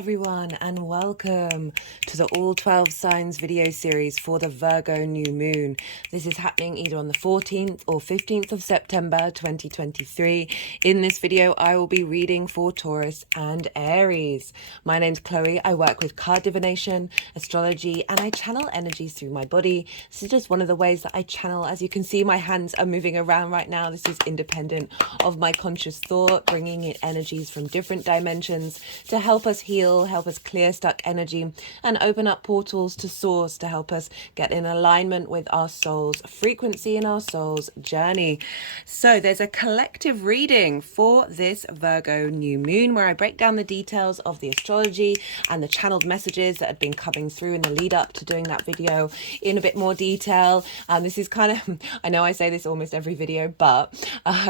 everyone, and welcome to the All 12 Signs video series for the Virgo New Moon. This is happening either on the 14th or 15th of September 2023. In this video, I will be reading for Taurus and Aries. My name's Chloe. I work with card divination, astrology, and I channel energies through my body. This is just one of the ways that I channel. As you can see, my hands are moving around right now. This is independent of my conscious thought, bringing in energies from different dimensions to help us heal, help us clear stuck energy, and open up portals to source to help us get in alignment with our soul's frequency and our soul's journey. So there's a collective reading for this Virgo new moon where I break down the details of the astrology and the channeled messages that had been coming through in the lead up to doing that video in a bit more detail. This is kind of, I know I say this almost every video, but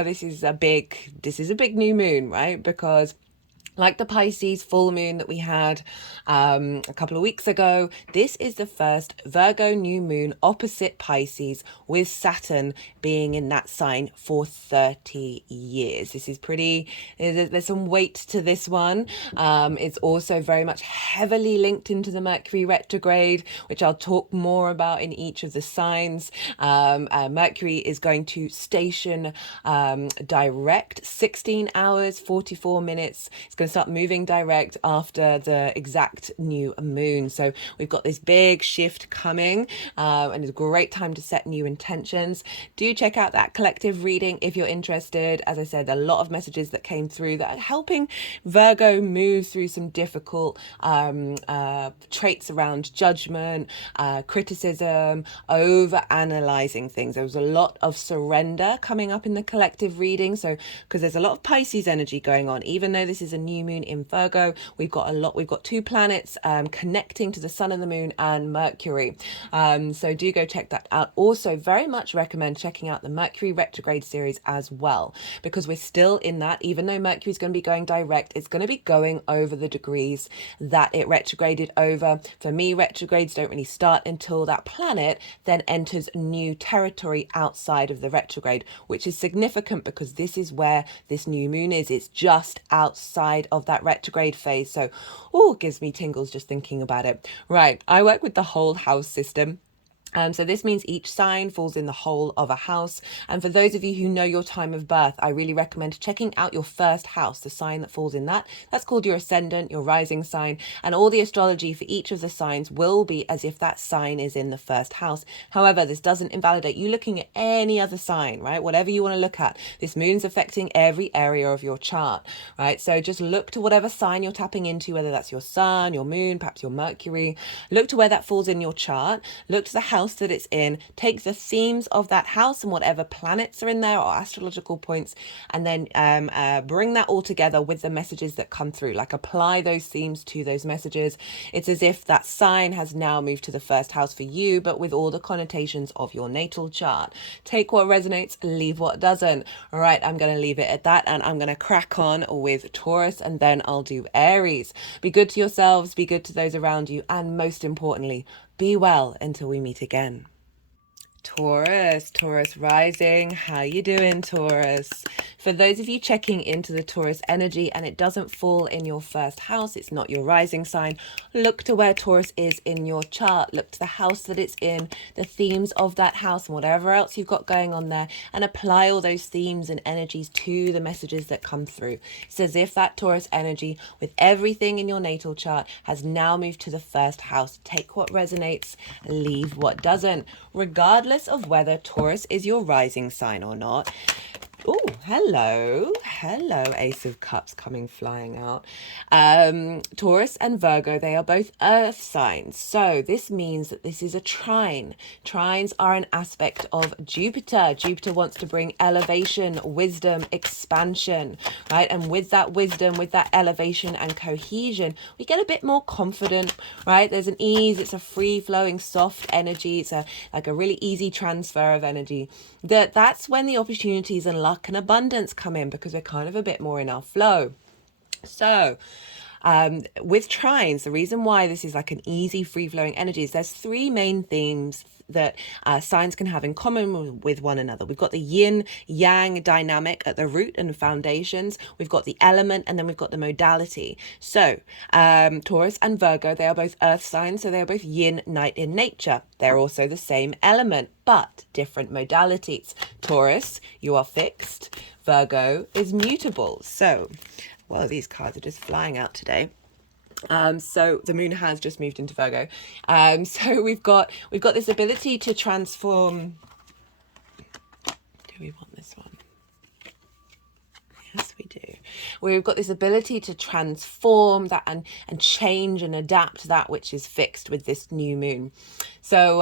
this is a big new moon, right? Because like the Pisces full moon that we had a couple of weeks ago, this is the first Virgo new moon opposite Pisces, with Saturn being in that sign for 30 years. This is pretty, there's some weight to this one. It's also very much heavily linked into the Mercury retrograde, which I'll talk more about in each of the signs. Mercury is going to station direct 16 hours, 44 minutes. It's going to start moving direct after the exact new moon. So we've got this big shift coming, and it's a great time to set new intentions. Do check out that collective reading if you're interested. As I said, there are a lot of messages that came through that are helping Virgo move through some difficult traits around judgment, criticism, over analyzing things. There was a lot of surrender coming up in the collective reading. So because there's a lot of Pisces energy going on, even though this is a new moon in Virgo, we've got two planets connecting to the sun and the moon and Mercury. So do go check that out. Also, very much recommend checking out the Mercury retrograde series as well, because we're still in that. Even though Mercury is going to be going direct, it's going to be going over the degrees that it retrograded over. For me, retrogrades don't really start until that planet then enters new territory outside of the retrograde, which is significant because this is where this new moon is. It's just outside of that retrograde phase. So, it gives me tingles just thinking about it. Right, I work with the whole house system. So this means each sign falls in the whole of a house. And for those of you who know your time of birth, I really recommend checking out your first house, the sign that falls in that. That's called your ascendant, your rising sign. And all the astrology for each of the signs will be as if that sign is in the first house. However, this doesn't invalidate you looking at any other sign, right? Whatever you want to look at. This moon's affecting every area of your chart, right? So just look to whatever sign you're tapping into, whether that's your sun, your moon, perhaps your Mercury. Look to where that falls in your chart. Look to the house that it's in, take the themes of that house and whatever planets are in there or astrological points, and then bring that all together with the messages that come through. Like apply those themes to those messages. It's as if that sign has now moved to the first house for you, but with all the connotations of your natal chart. Take what resonates, leave what doesn't. All right, I'm going to leave it at that, and I'm going to crack on with Taurus, and then I'll do Aries. Be good to yourselves, be good to those around you, and most importantly, be well until we meet again. Taurus rising. How you doing, Taurus? For those of you checking into the Taurus energy and it doesn't fall in your first house, it's not your rising sign, look to where Taurus is in your chart. Look to the house that it's in, the themes of that house and whatever else you've got going on there, and apply all those themes and energies to the messages that come through. It's as if that Taurus energy with everything in your natal chart has now moved to the first house. Take what resonates, leave what doesn't. Regardless of whether Taurus is your rising sign or not. Oh, hello, Ace of Cups coming flying out. Taurus and Virgo, they are both earth signs. So this means that this is a trine. Trines are an aspect of Jupiter. Jupiter wants to bring elevation, wisdom, expansion, right? And with that wisdom, with that elevation and cohesion, we get a bit more confident, right? There's an ease. It's a free flowing, soft energy. It's like a really easy transfer of energy. That's when the opportunities and luck and abundance come in, because we're kind of a bit more in our flow. So with trines, the reason why this is like an easy free-flowing energy is there's three main themes that signs can have in common with one another. We've got the yin yang dynamic at the root and foundations, we've got the element, and then we've got the modality. So Taurus and Virgo, they are both earth signs, so they are both yin, night in nature. They're also the same element but different modalities. Taurus, you are fixed. Virgo is mutable. So, well, these cards are just flying out today. So the moon has just moved into Virgo. So we've got this ability to transform. Do we want this one? Yes, we do. We've got this ability to transform that and change and adapt that which is fixed with this new moon. So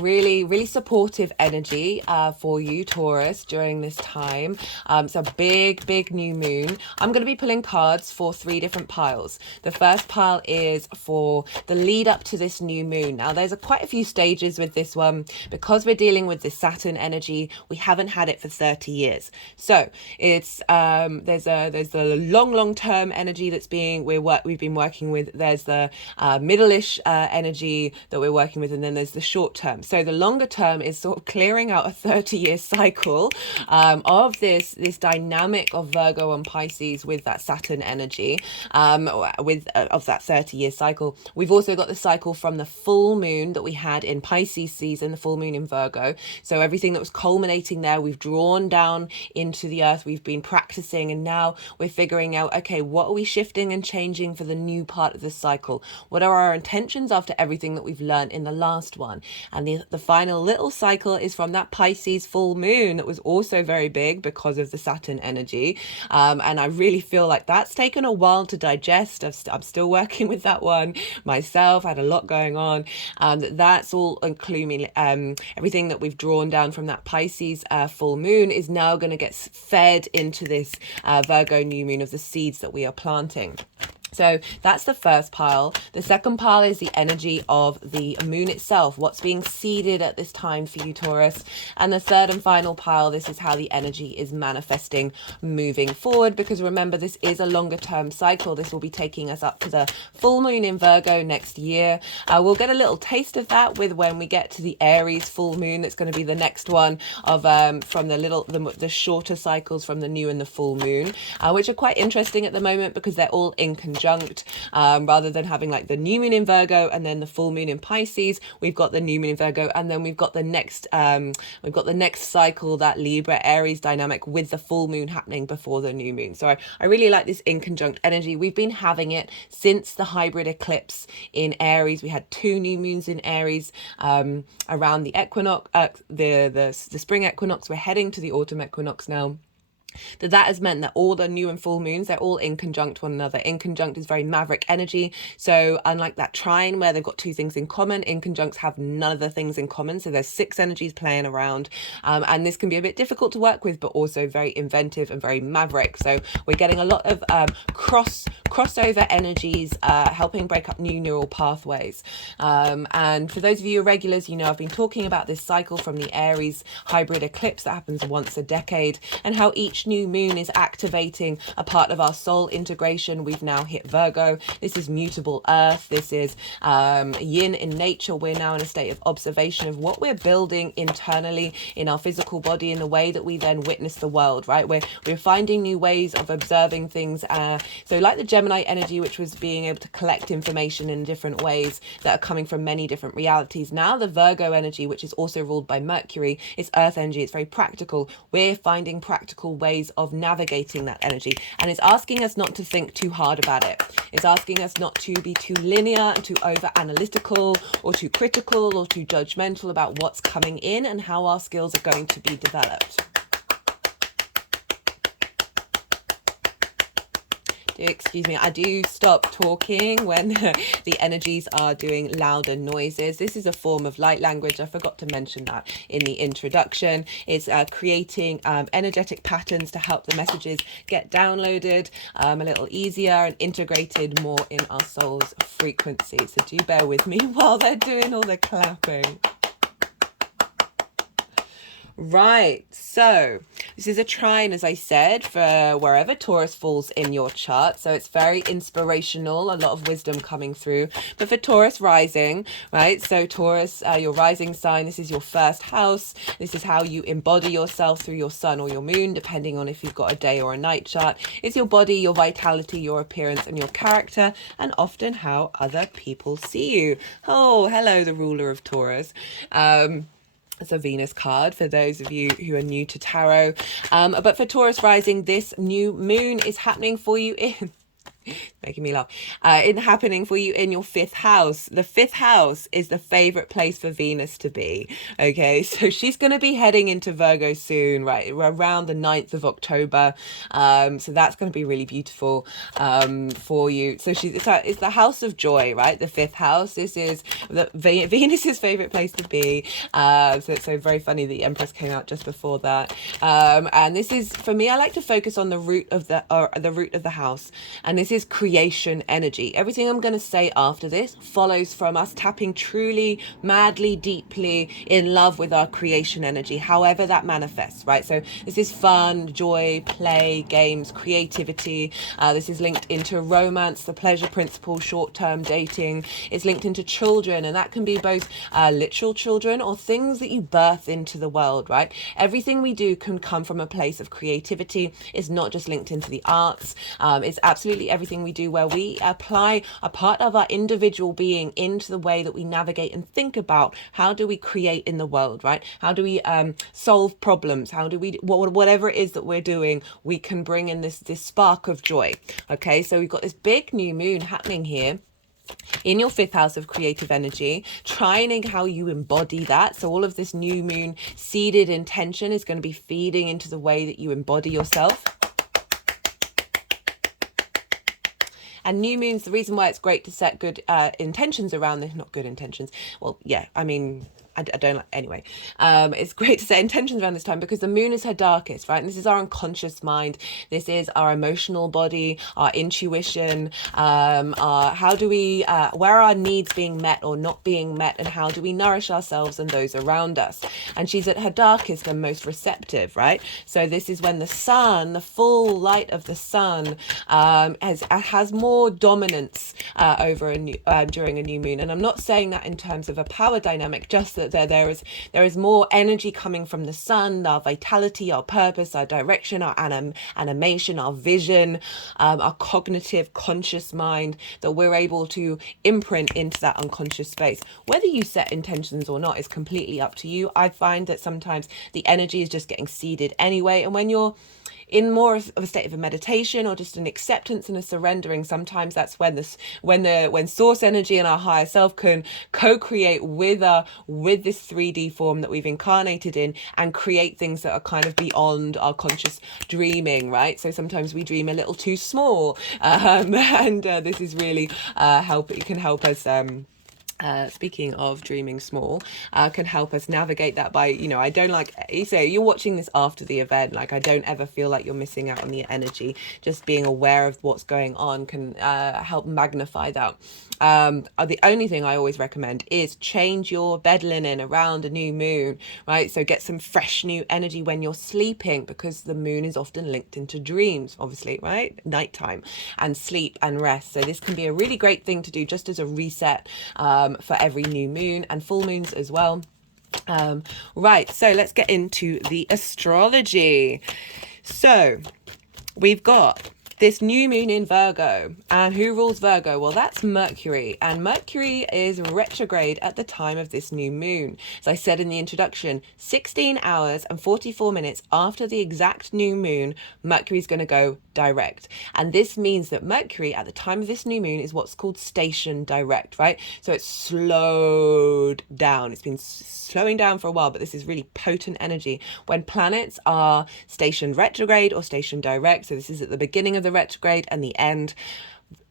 really supportive energy for you, Taurus, during this time. It's a big new moon. I'm going to be pulling cards for 3 different piles. The first pile is for the lead up to this new moon. Now, there's quite a few stages with this one. Because we're dealing with the Saturn energy, we haven't had it for 30 years. So it's there's the long term energy that's we've been working with. There's the middle-ish energy that we're working with, and then there's the short term. So the longer term is sort of clearing out a 30-year cycle of this dynamic of Virgo and Pisces with that Saturn energy, of that 30-year cycle. We've also got the cycle from the full moon that we had in Pisces season, the full moon in Virgo. So everything that was culminating there, we've drawn down into the earth, we've been practicing, and now we're figuring out, okay, what are we shifting and changing for the new part of the cycle? What are our intentions after everything that we've learned in the last one? And the final little cycle is from that Pisces full moon that was also very big because of the Saturn energy. And I really feel like that's taken a while to digest. I'm still working with that one myself. I had a lot going on. That's all including everything that we've drawn down from that Pisces full moon is now going to get fed into this Virgo new moon of the seeds that we are planting. So that's the first pile. The second pile is the energy of the moon itself, what's being seeded at this time for you, Taurus. And the third and final pile, this is how the energy is manifesting moving forward, because remember, this is a longer term cycle. This will be taking us up to the full moon in Virgo next year. We'll get a little taste of that with when we get to the Aries full moon. That's going to be the next one of from the shorter cycles from the new and the full moon, which are quite interesting at the moment because they're all in conjunct. Rather than having like the new moon in Virgo and then the full moon in Pisces, we've got the new moon in Virgo, and then we've got the next cycle, that Libra Aries dynamic with the full moon happening before the new moon. So I really like this in conjunct energy. We've been having it since the hybrid eclipse in Aries. We had 2 new moons in Aries around the equinox, the spring equinox. We're heading to the autumn equinox now. That has meant that all the new and full moons, they're all in conjunct one another. In conjunct is very maverick energy. So unlike that trine where they've got 2 things in common, in conjuncts have none of the things in common. So there's 6 energies playing around. And this can be a bit difficult to work with, but also very inventive and very maverick. So we're getting a lot of crossover energies, helping break up new neural pathways. And for those of you regulars, you know, I've been talking about this cycle from the Aries hybrid eclipse that happens once a decade, and how each new moon is activating a part of our soul integration. We've now hit Virgo. This is mutable earth. This is yin in nature. We're now in a state of observation of what we're building internally in our physical body, in the way that we then witness the world, right? We're finding new ways of observing things. So like the Gemini energy, which was being able to collect information in different ways that are coming from many different realities. Now the Virgo energy, which is also ruled by Mercury, is earth energy. It's very practical. We're finding practical ways of navigating that energy, and it's asking us not to think too hard about it. It's asking us not to be too linear and too over analytical or too critical or too judgmental about what's coming in and how our skills are going to be developed. Excuse me, I do stop talking when the energies are doing louder noises. This is a form of light language. I forgot to mention that in the introduction. It's creating energetic patterns to help the messages get downloaded a little easier and integrated more in our soul's frequency. So do bear with me while they're doing all the clapping. Right, so This is a trine, as I said, for wherever Taurus falls in your chart. So it's very inspirational, a lot of wisdom coming through. But for Taurus rising, right? So Taurus, your rising sign, this is your first house. This is how you embody yourself through your sun or your moon, depending on if you've got a day or a night chart. It's your body, your vitality, your appearance, and your character, and often how other people see you. Oh, hello, the ruler of Taurus. It's a Venus card for those of you who are new to tarot. But for Taurus rising, this new moon is happening for you in making me laugh. Happening for you in your 5th house. The 5th house is the favorite place for Venus to be. Okay, so she's going to be heading into Virgo soon, right around the 9th of October. So that's going to be really beautiful for you. So it's the house of joy, right? The 5th house. This is Venus's favorite place to be. So it's so very funny the Empress came out just before that. And this is, for me, I like to focus on the root of the house, and this is creation energy. Everything I'm going to say after this follows from us tapping truly, madly, deeply in love with our creation energy, however that manifests, right? So this is fun, joy, play, games, creativity. This is linked into romance, the pleasure principle, short-term dating. It's linked into children, and that can be both literal children or things that you birth into the world, right? Everything we do can come from a place of creativity. It's not just linked into the arts. It's absolutely everything we do where we apply a part of our individual being into the way that we navigate and think about how do we create in the world, right? How do we solve problems? How do we, whatever it is that we're doing, we can bring in this spark of joy. Okay, so we've got this big new moon happening here in your 5th house of creative energy, trying how you embody that. So all of this new moon seeded intention is going to be feeding into the way that you embody yourself. And new moons, the reason why it's great to set good intentions around this, not good intentions. Well, yeah, I mean, I don't like, anyway. It's great to set intentions around this time because the moon is her darkest, right? And this is our unconscious mind. This is our emotional body, our intuition, how do we, where are our needs being met or not being met, and how do we nourish ourselves and those around us? And she's at her darkest and most receptive, right? So this is when the sun, the full light of the sun, has more dominance over during a new moon. And I'm not saying that in terms of a power dynamic, just that there is more energy coming from the sun, our vitality, our purpose, our direction, our animation, our vision, our cognitive conscious mind, that we're able to imprint into that unconscious space. Whether you set intentions or not is completely up to you. I find that sometimes the energy is just getting seeded anyway, and when you're in more of a state of a meditation or just an acceptance and a surrendering, sometimes that's when when source energy and our higher self can co-create with this 3D form that we've incarnated in and create things that are kind of beyond our conscious dreaming, right? So sometimes we dream a little too small, and this is really it can help us. Speaking of dreaming small, can help us navigate that by, I don't like, so you're watching this after the event, like I don't ever feel like you're missing out on the energy. Just being aware of what's going on can help magnify that. The only thing I always recommend is change your bed linen around a new moon, right? So get some fresh new energy when you're sleeping, because the moon is often linked into dreams, obviously, right? Nighttime and sleep and rest. So this can be a really great thing to do just as a reset for every new moon and full moons as well. Right, so let's get into the astrology. So we've got this new moon in Virgo, and who rules Virgo? Well, that's Mercury, and Mercury is retrograde at the time of this new moon. As I said in the introduction, 16 hours and 44 minutes after the exact new moon, Mercury's going to go direct. And this means that Mercury at the time of this new moon is what's called station direct, right? So it's slowed down. It's been slowing down for a while, but this is really potent energy when planets are stationed retrograde or stationed direct. So this is at the beginning of the retrograde and the end.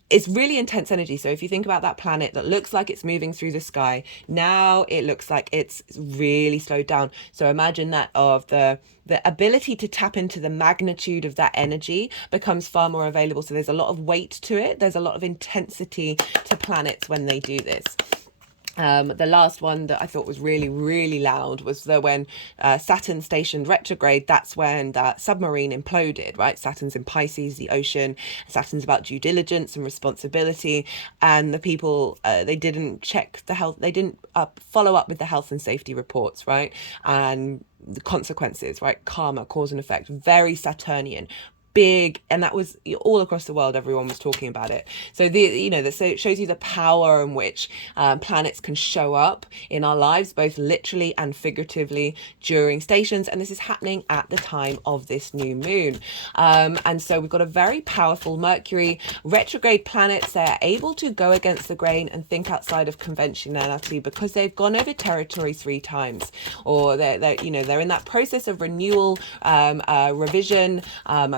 It's really intense energy. So if you think about that planet that looks like it's moving through the sky, now it looks like it's really slowed down. So imagine that of the ability to tap into the magnitude of that energy becomes far more available. So there's a lot of weight to it. There's a lot of intensity to planets when they do this. The last one that I thought was really, really loud was when Saturn stationed retrograde. That's when that submarine imploded, right? Saturn's in Pisces, the ocean. Saturn's about due diligence and responsibility. And the people, they didn't check the health, they didn't follow up with the health and safety reports, right? And the consequences, right? Karma, cause and effect, very Saturnian. Big, and that was all across the world. Everyone was talking about it. So it shows you the power in which planets can show up in our lives, both literally and figuratively during stations. And this is happening at the time of this new moon. And so we've got a very powerful Mercury retrograde planets. They're able to go against the grain and think outside of conventionality because they've gone over territory 3 times, or they're in that process of renewal, revision,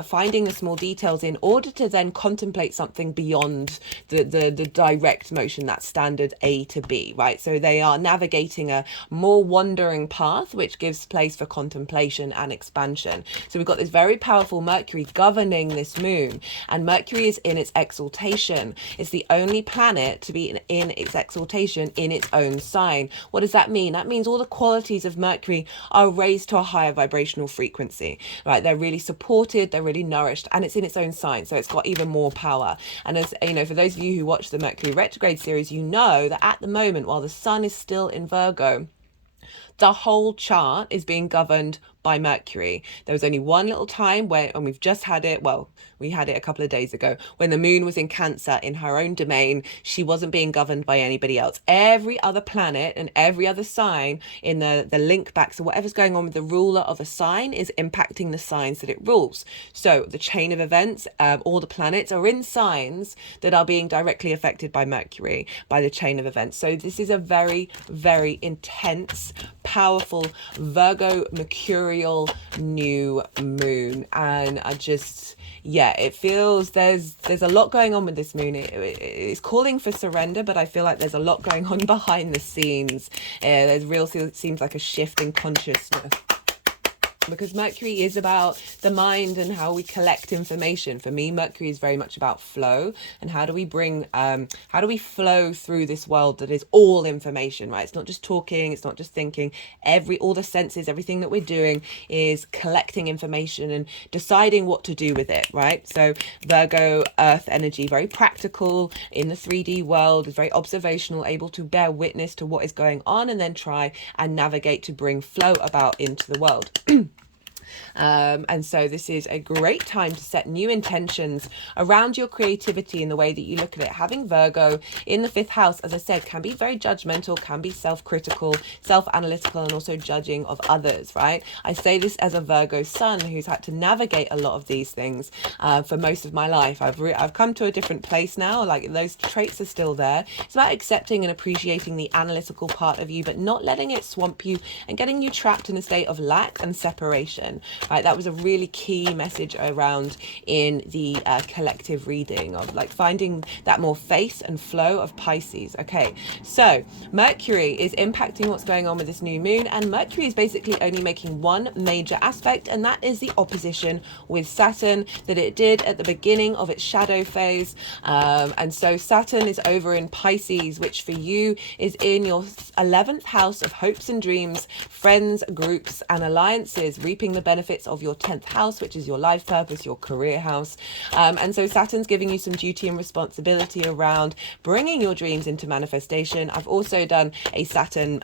finding the small details in order to then contemplate something beyond the direct motion, that standard A to B, right? So they are navigating a more wandering path, which gives place for contemplation and expansion. So we've got this very powerful Mercury governing this moon, and Mercury is in its exaltation. It's the only planet to be in its exaltation in its own sign. What does that mean? That means all the qualities of Mercury are raised to a higher vibrational frequency, right? They're really supported, they're really nourished, and it's in its own sign, so it's got even more power. And as you know, for those of you who watch the Mercury retrograde series, you know that at the moment, while the sun is still in Virgo, the whole chart is being governed by Mercury. There was only one little time and we've just had it, well, we had it a couple of days ago, when the moon was in Cancer in her own domain. She wasn't being governed by anybody else. Every other planet and every other sign in the link back, so whatever's going on with the ruler of a sign is impacting the signs that it rules. So the chain of events, all the planets are in signs that are being directly affected by Mercury, by the chain of events. So this is a very, very intense, powerful Virgo mercurial new moon. And it feels there's a lot going on with this moon. It's calling for surrender, but I feel like there's a lot going on behind the scenes. Seems like a shift in consciousness, because Mercury is about the mind and how we collect information. For me, Mercury is very much about flow, and how do we flow through this world that is all information, right? It's not just talking, it's not just thinking. All the senses, everything that we're doing is collecting information and deciding what to do with it, right? So Virgo, earth energy, very practical in the 3D world, is very observational, able to bear witness to what is going on and then try and navigate to bring flow about into the world. And so this is a great time to set new intentions around your creativity in the way that you look at it. Having Virgo in the 5th house, as I said, can be very judgmental, can be self-critical, self-analytical, and also judging of others, right? I say this as a Virgo sun who's had to navigate a lot of these things for most of my life. I've come to a different place now. Like, those traits are still there. It's about accepting and appreciating the analytical part of you, but not letting it swamp you and getting you trapped in a state of lack and separation, right? That was a really key message around in the collective reading of like finding that more faith and flow of Pisces. Okay, so Mercury is impacting what's going on with this new moon, and Mercury is basically only making one major aspect, and that is the opposition with Saturn that it did at the beginning of its shadow phase. And so Saturn is over in Pisces, which for you is in your 11th house of hopes and dreams, friends, groups, and alliances, reaping the benefits of your 10th house, which is your life purpose, your career house. And so Saturn's giving you some duty and responsibility around bringing your dreams into manifestation. I've also done a Saturn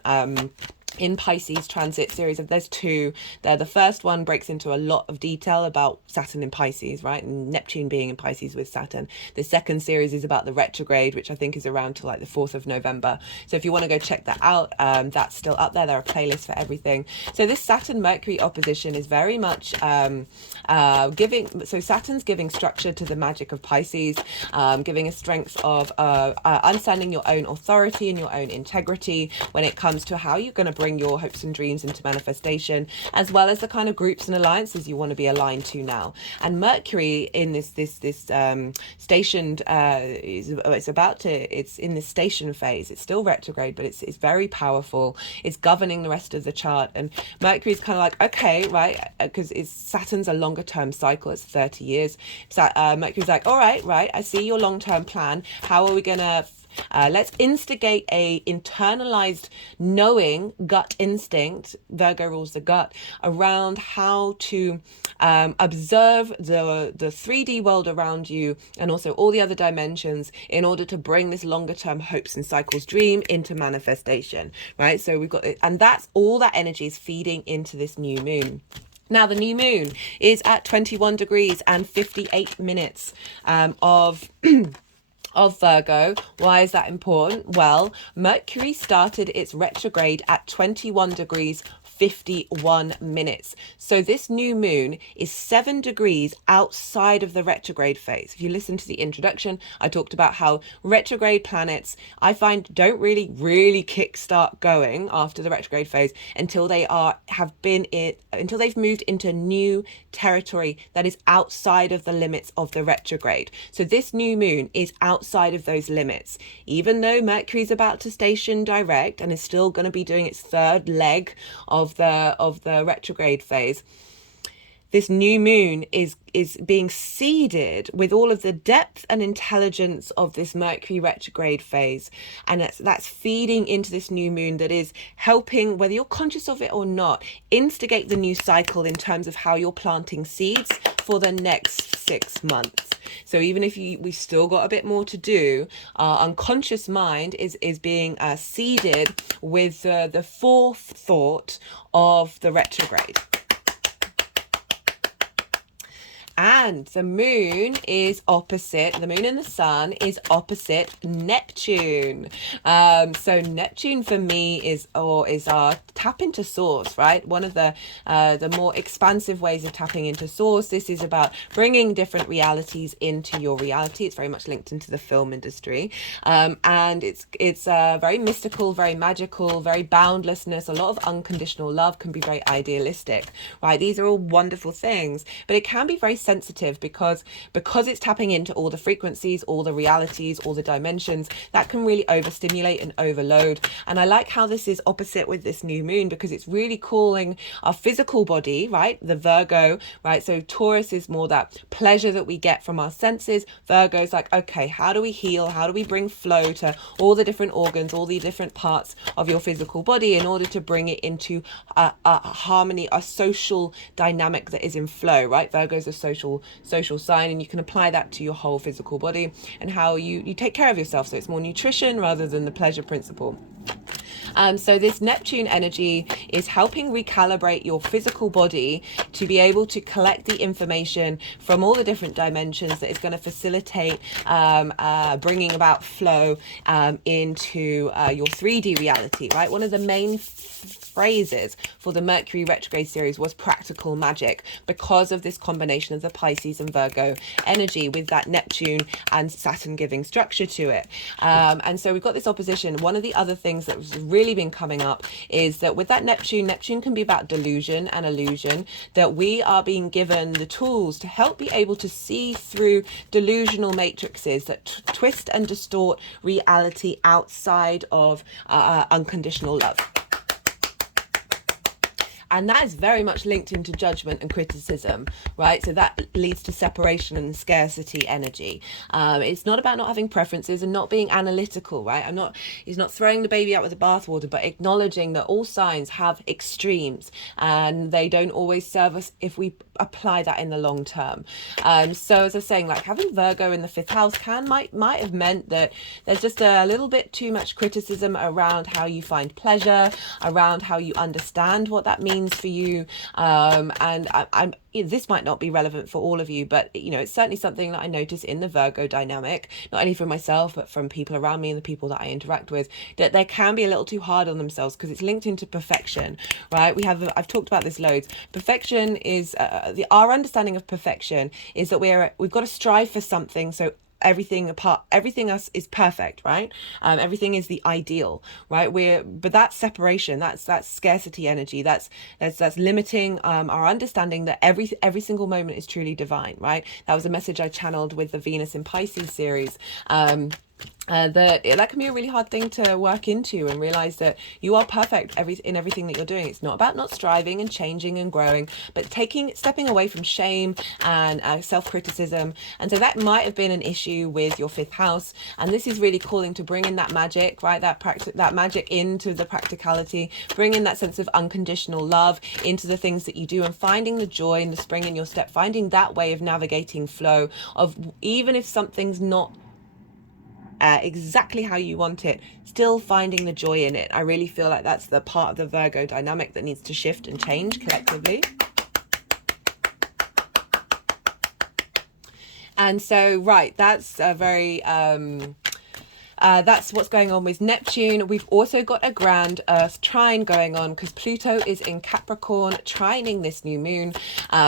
in Pisces transit series of, there's 2 there. The first one breaks into a lot of detail about Saturn in Pisces, right, and Neptune being in Pisces with Saturn. The second series is about the retrograde, which I think is around to like the 4th of November. So if you want to go check that out, that's still up there. There are playlists for everything. So this Saturn Mercury opposition is very much Saturn's giving structure to the magic of Pisces, giving a strength of understanding your own authority and your own integrity when it comes to how you're going to bring your hopes and dreams into manifestation, as well as the kind of groups and alliances you want to be aligned to now. And Mercury in this stationed it's in this station phase. It's still retrograde, but it's very powerful. It's governing the rest of the chart, and Mercury's kind of like, okay, right, because Saturn's a longer term cycle. It's 30 years. So Mercury's like, all right, I see your long term plan. How are we gonna Let's instigate a internalized knowing, gut instinct, Virgo rules the gut, around how to observe the 3D world around you and also all the other dimensions in order to bring this longer term hopes and cycles dream into manifestation, right? So we've got it, and that's all that energy is feeding into this new moon. Now, the new moon is at 21 degrees and 58 minutes of Virgo. Why is that important? Well, Mercury started its retrograde at 21 degrees 51 minutes. So this new moon is 7 degrees outside of the retrograde phase. If you listen to the introduction, I talked about how retrograde planets, I find, don't really kickstart going after the retrograde phase until until they've moved into new territory that is outside of the limits of the retrograde. So this new moon is outside of those limits. Even though Mercury's about to station direct and is still going to be doing its third leg of the retrograde phase, this new moon is being seeded with all of the depth and intelligence of this Mercury retrograde phase, and that's feeding into this new moon that is helping, whether you're conscious of it or not, instigate the new cycle in terms of how you're planting seeds for the next 6 months. So even if we've still got a bit more to do, our unconscious mind is being seeded with the fourth thought of the retrograde. And the moon is opposite, the moon and the sun is opposite Neptune. So Neptune for me is our tap into source, right? One of the more expansive ways of tapping into source. This is about bringing different realities into your reality. It's very much linked into the film industry. And it's very mystical, very magical, very boundlessness. A lot of unconditional love, can be very idealistic, right? These are all wonderful things, but it can be very sensitive because it's tapping into all the frequencies, all the realities, all the dimensions that can really overstimulate and overload. And I like how this is opposite with this new moon, because it's really calling our physical body, right? The Virgo, right? So Taurus is more that pleasure that we get from our senses. Virgo is like, okay, how do we heal? How do we bring flow to all the different organs, all the different parts of your physical body in order to bring it into a harmony, a social dynamic that is in flow, right? Virgo is a social sign, and you can apply that to your whole physical body and how you take care of yourself. So it's more nutrition rather than the pleasure principle. So this Neptune energy is helping recalibrate your physical body to be able to collect the information from all the different dimensions that is going to facilitate bringing about flow into your 3D reality, right? One of the main phrases for the Mercury retrograde series was practical magic, because of this combination of the Pisces and Virgo energy with that Neptune and Saturn giving structure to it. And so we've got this opposition. One of the other things that was really been coming up is that with that Neptune can be about delusion and illusion, that we are being given the tools to help be able to see through delusional matrices that twist and distort reality outside of unconditional love. And that is very much linked into judgment and criticism, right? So that leads to separation and scarcity energy. It's not about not having preferences and not being analytical, right? He's not throwing the baby out with the bathwater, but acknowledging that all signs have extremes and they don't always serve us if we apply that in the long term. So as I was saying, like having Virgo in the 5th house might have meant that there's just a little bit too much criticism around how you find pleasure, around how you understand what that means for you, and I'm this might not be relevant for all of you, but it's certainly something that I notice in the Virgo dynamic, not only from myself but from people around me and the people that I interact with, that they can be a little too hard on themselves because it's linked into perfection, right? I've talked about this loads. Perfection is our understanding of perfection is that we've got to strive for something, so everything else is perfect, right? Everything is the ideal, right? But that's separation, that's scarcity energy, that's limiting our understanding that every single moment is truly divine, right? That was a message I channeled with the Venus in Pisces series. that can be a really hard thing to work into, and realize that you are perfect in everything that you're doing. It's not about not striving and changing and growing, but stepping away from shame and self-criticism. And so that might have been an issue with your fifth house, and this is really calling to bring in that magic, right? That magic into the practicality, bring in that sense of unconditional love into the things that you do, and finding the joy and the spring in your step, finding that way of navigating flow, of even if something's not exactly how you want it, still finding the joy in it. I really feel like that's the part of the Virgo dynamic that needs to shift and change collectively. And so, right, that's a very that's what's going on with Neptune. We've also got a grand Earth trine going on because Pluto is in Capricorn, trining this new moon.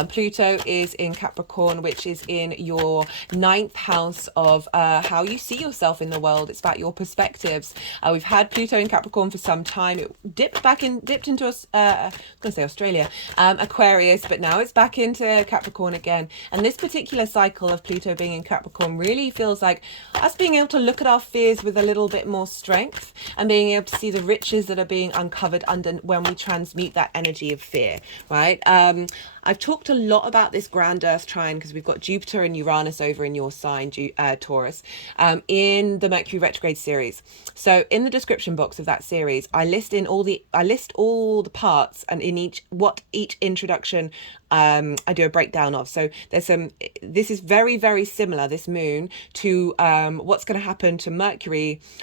Pluto is in Capricorn, which is in your 9th house of how you see yourself in the world. It's about your perspectives. We've had Pluto in Capricorn for some time. It dipped into I was going to say Australia, Aquarius, but now it's back into Capricorn again. And this particular cycle of Pluto being in Capricorn really feels like us being able to look at our fears with a little bit more strength, and being able to see the riches that are being uncovered under when we transmute that energy of fear, right? I've talked a lot about this grand Earth trine because we've got Jupiter and Uranus over in your sign, Taurus, in the Mercury retrograde series. So in the description box of that series, I list all the parts, and in each introduction I do a breakdown of. So this is very, very similar, this moon, to what's going to happen to Mercury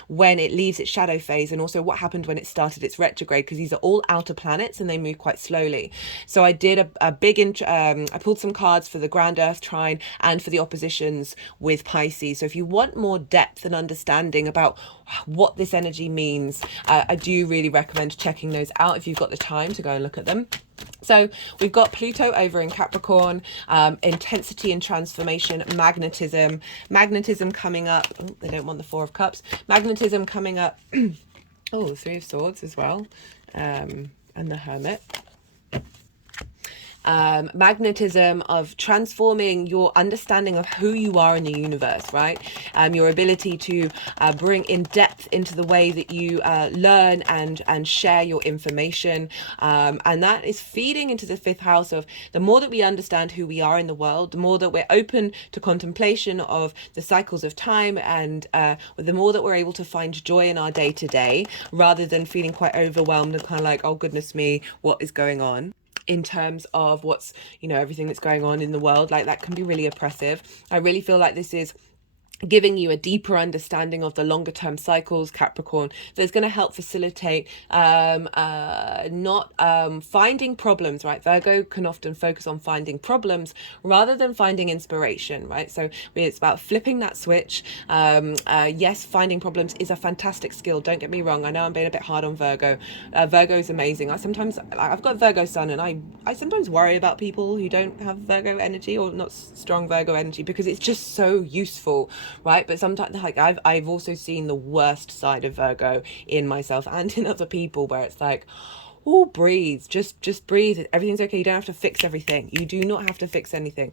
when it leaves its shadow phase, and also what happened when it started its retrograde, because these are all outer planets and they move quite slowly. So I did a big I pulled some cards for the grand Earth trine and for the oppositions with Pisces. So if you want more depth and understanding about what this energy means, I do really recommend checking those out if you've got the time to go and look at them. So we've got Pluto over in Capricorn, intensity and transformation, magnetism coming up. Oh, they don't want the Four of Cups. Magnetism coming up. Oh, the Three of Swords as well, and the Hermit. Magnetism of transforming your understanding of who you are in the universe, right? Your ability to bring in depth into the way that you learn and share your information, and that is feeding into the fifth house of the more that we understand who we are in the world, the more that we're open to contemplation of the cycles of time, and the more that we're able to find joy in our day to day, rather than feeling quite overwhelmed and kind of like, oh goodness me, what is going on, in terms of what's, everything that's going on in the world. Like, that can be really oppressive. I really feel like this is giving you a deeper understanding of the longer term cycles, Capricorn, that's going to help facilitate not finding problems, right? Virgo can often focus on finding problems rather than finding inspiration, right? So it's about flipping that switch. Yes, finding problems is a fantastic skill, don't get me wrong. I know I'm being a bit hard on Virgo. Virgo is amazing. I've got Virgo Sun, and I sometimes worry about people who don't have Virgo energy, or not strong Virgo energy, because it's just so useful, right? But sometimes, like, I've also seen the worst side of Virgo in myself and in other people, where it's like, oh, breathe, just breathe, everything's okay, you don't have to fix everything, you do not have to fix everything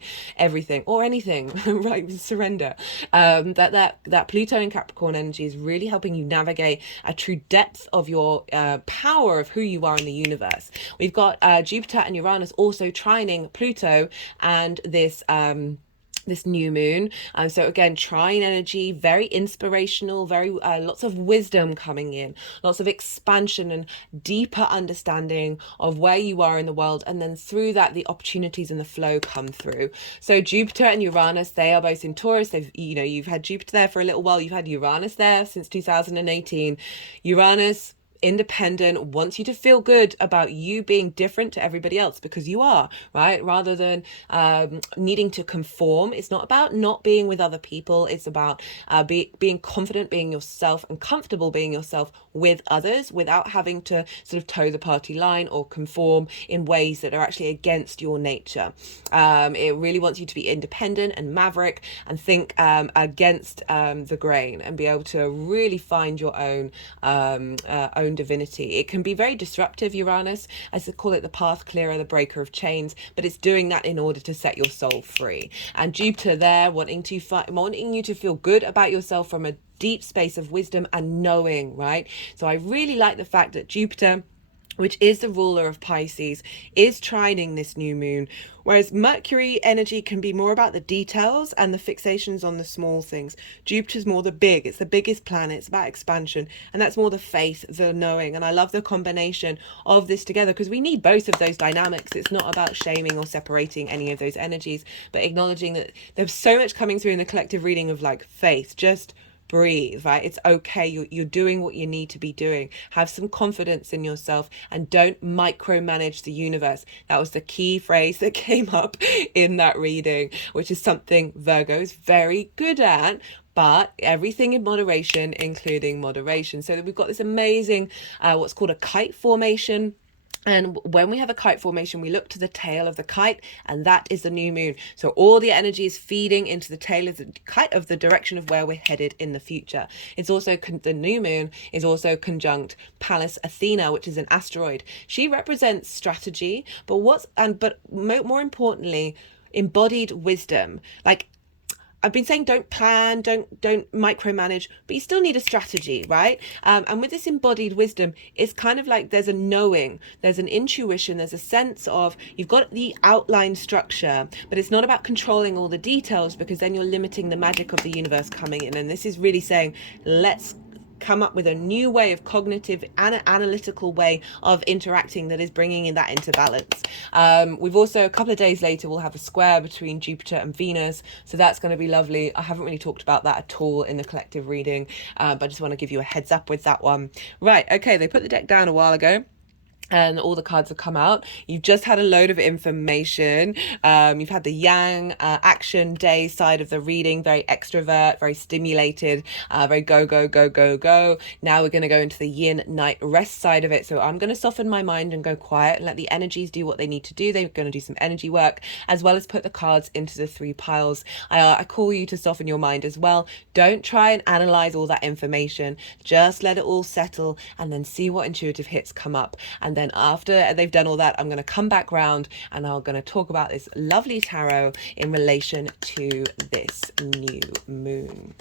or anything, right? Surrender. That Pluto and Capricorn energy is really helping you navigate a true depth of your power of who you are in the universe. We've got Jupiter and Uranus also trining Pluto and this new moon. So again, trine energy, very inspirational, very lots of wisdom coming in, lots of expansion and deeper understanding of where you are in the world, and then through that the opportunities and the flow come through. So Jupiter and Uranus, they are both in Taurus. You've had Jupiter there for a little while, you've had Uranus there since 2018. Uranus, independent, wants you to feel good about you being different to everybody else, because you are, right? Rather than needing to conform. It's not about not being with other people. It's about being confident, being yourself, and comfortable being yourself with others without having to sort of toe the party line or conform in ways that are actually against your nature. It really wants you to be independent and maverick and think against the grain, and be able to really find your own own divinity. It can be very disruptive, Uranus, as they call it, the path clearer, the breaker of chains, but it's doing that in order to set your soul free. And Jupiter there wanting you to feel good about yourself from a deep space of wisdom and knowing, right? So I really like the fact that Jupiter, which is the ruler of Pisces, is trining this new moon, whereas Mercury energy can be more about the details and the fixations on the small things. Jupiter's more the big, it's the biggest planet, it's about expansion, and that's more the faith, the knowing. And I love the combination of this together, because we need both of those dynamics. It's not about shaming or separating any of those energies, but acknowledging that there's so much coming through in the collective reading of like faith. Just breathe, right? It's okay. You're doing what you need to be doing. Have some confidence in yourself and don't micromanage the universe. That was the key phrase that came up in that reading, which is something Virgo is very good at, but everything in moderation, including moderation. So we've got this amazing, what's called a kite formation. And when we have a kite formation, we look to the tail of the kite, and that is the new moon. So all the energy is feeding into the tail of the kite, of the direction of where we're headed in the future. It's also, the new moon is also conjunct Pallas Athena, which is an asteroid. She represents strategy, but more importantly, embodied wisdom. Like, I've been saying, don't plan, don't micromanage, but you still need a strategy, right? And with this embodied wisdom, it's kind of like there's a knowing, there's an intuition, there's a sense of, you've got the outline structure, but it's not about controlling all the details, because then you're limiting the magic of the universe coming in. And this is really saying, let's come up with a new way of cognitive and analytical way of interacting that is bringing in that into balance. We've also, a couple of days later, we'll have a square between Jupiter and Venus, so that's going to be lovely. I haven't really talked about that at all in the collective reading, but I just want to give you a heads up with that one. Right, okay, they put the deck down a while ago and all the cards have come out. You've just had a load of information. You've had the yang action day side of the reading, very extrovert, very stimulated, very go. Now we're going to go into the yin night rest side of it. So I'm going to soften my mind and go quiet and let the energies do what they need to do. They're going to do some energy work, as well as put the cards into the 3 piles. I call you to soften your mind as well. Don't try and analyze all that information. Just let it all settle and then see what intuitive hits come up. And then after they've done all that, I'm going to come back round and I'm going to talk about this lovely tarot in relation to this new moon.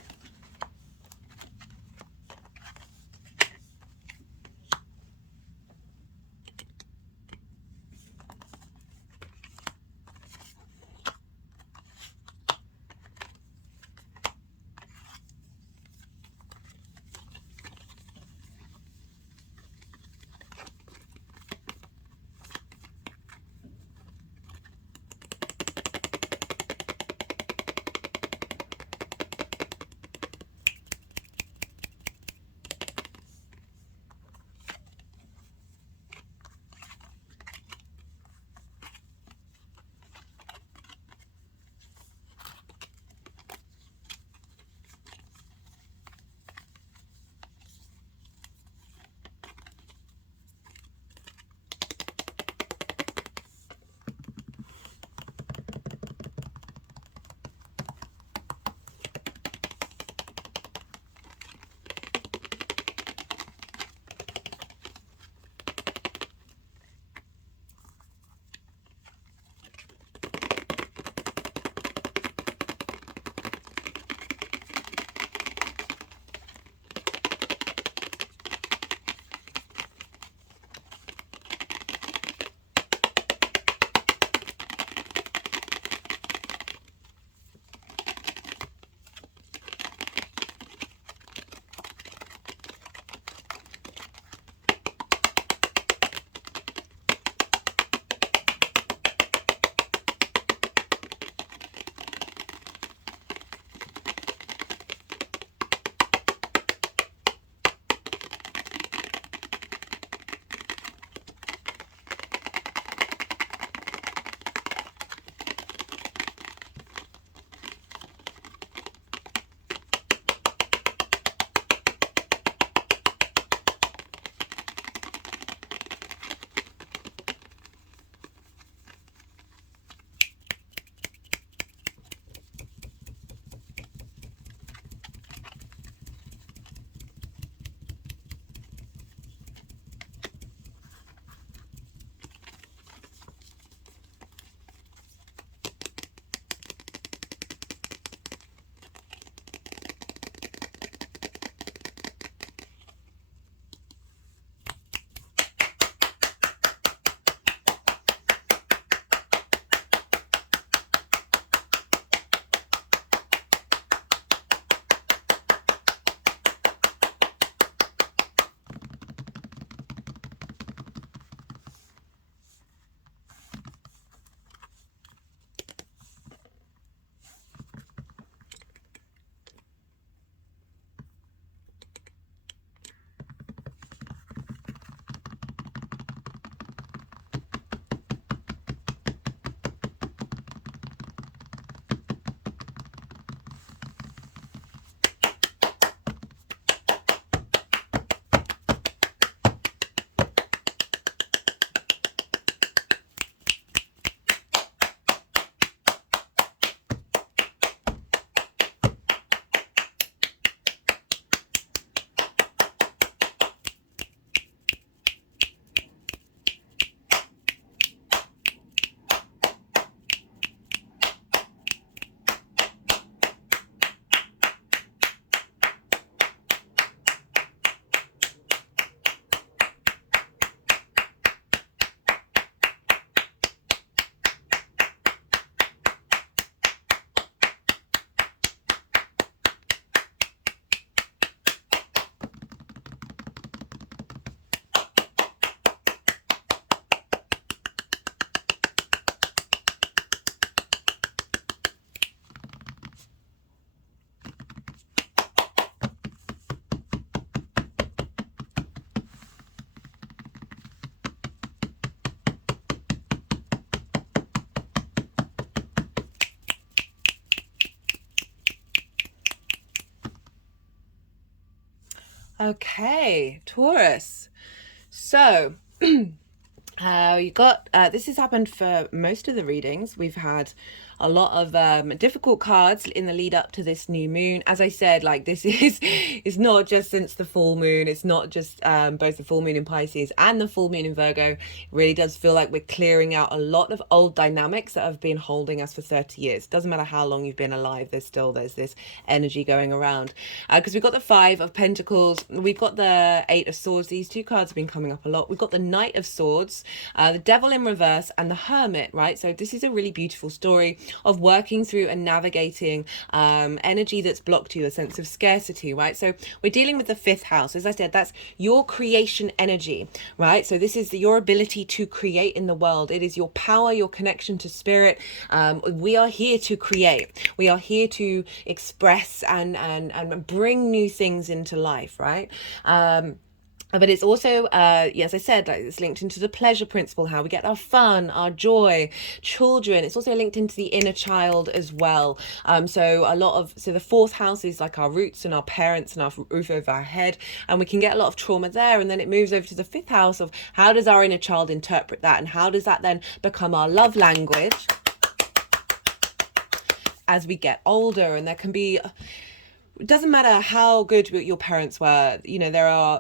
Okay, Taurus. So, you got this has happened for most of the readings. We've had a lot of difficult cards in the lead up to this new moon. As I said, like, this is it's not just since the full moon. It's not just both the full moon in Pisces and the full moon in Virgo. It really does feel like we're clearing out a lot of old dynamics that have been holding us for 30 years. Doesn't matter how long you've been alive, there's this energy going around. Because we've got the Five of Pentacles, we've got the Eight of Swords. These two cards have been coming up a lot. We've got the Knight of Swords, the Devil in reverse, and the Hermit, right? So this is a really beautiful story of working through and navigating energy that's blocked you, a sense of scarcity, right? So we're dealing with the fifth house. As I said, that's your creation energy, right? So this is your ability to create in the world. It is your power, your connection to spirit. We are here to create. We are here to express and bring new things into life, right? But it's also, as I said, like, it's linked into the pleasure principle, how we get our fun, our joy, children. It's also linked into the inner child as well. So the fourth house is like our roots and our parents and our roof over our head. And we can get a lot of trauma there. And then it moves over to the fifth house of how does our inner child interpret that? And how does that then become our love language as we get older? And there can be... It doesn't matter how good your parents were, you know,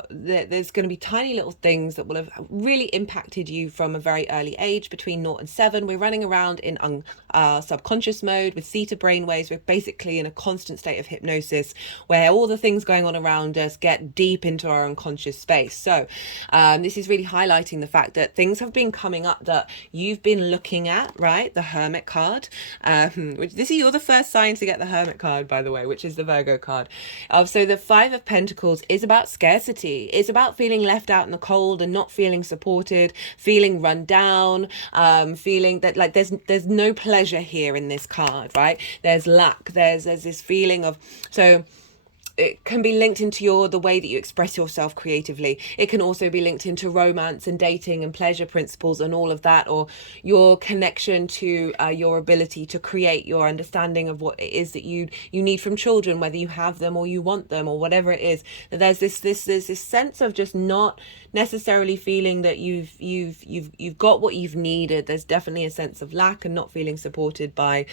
there's going to be tiny little things that will have really impacted you from a very early age. Between 0 and 7, we're running around in subconscious mode with theta brainwaves. We're basically in a constant state of hypnosis where all the things going on around us get deep into our unconscious space. So this is really highlighting the fact that things have been coming up that you've been looking at, right? The Hermit card, you're the first sign to get the Hermit card, by the way, which is the Virgo card. So the Five of Pentacles is about scarcity. It's about feeling left out in the cold and not feeling supported, feeling run down, feeling that like there's no pleasure here in this card, right? There's lack. There's this feeling of, so it can be linked into the way that you express yourself creatively. It can also be linked into romance and dating and pleasure principles and all of that, or your connection to your ability to create, your understanding of what it is that you need from children, whether you have them or you want them or whatever it is. That there's this sense of just not necessarily feeling that you've got what you've needed. There's definitely a sense of lack and not feeling supported by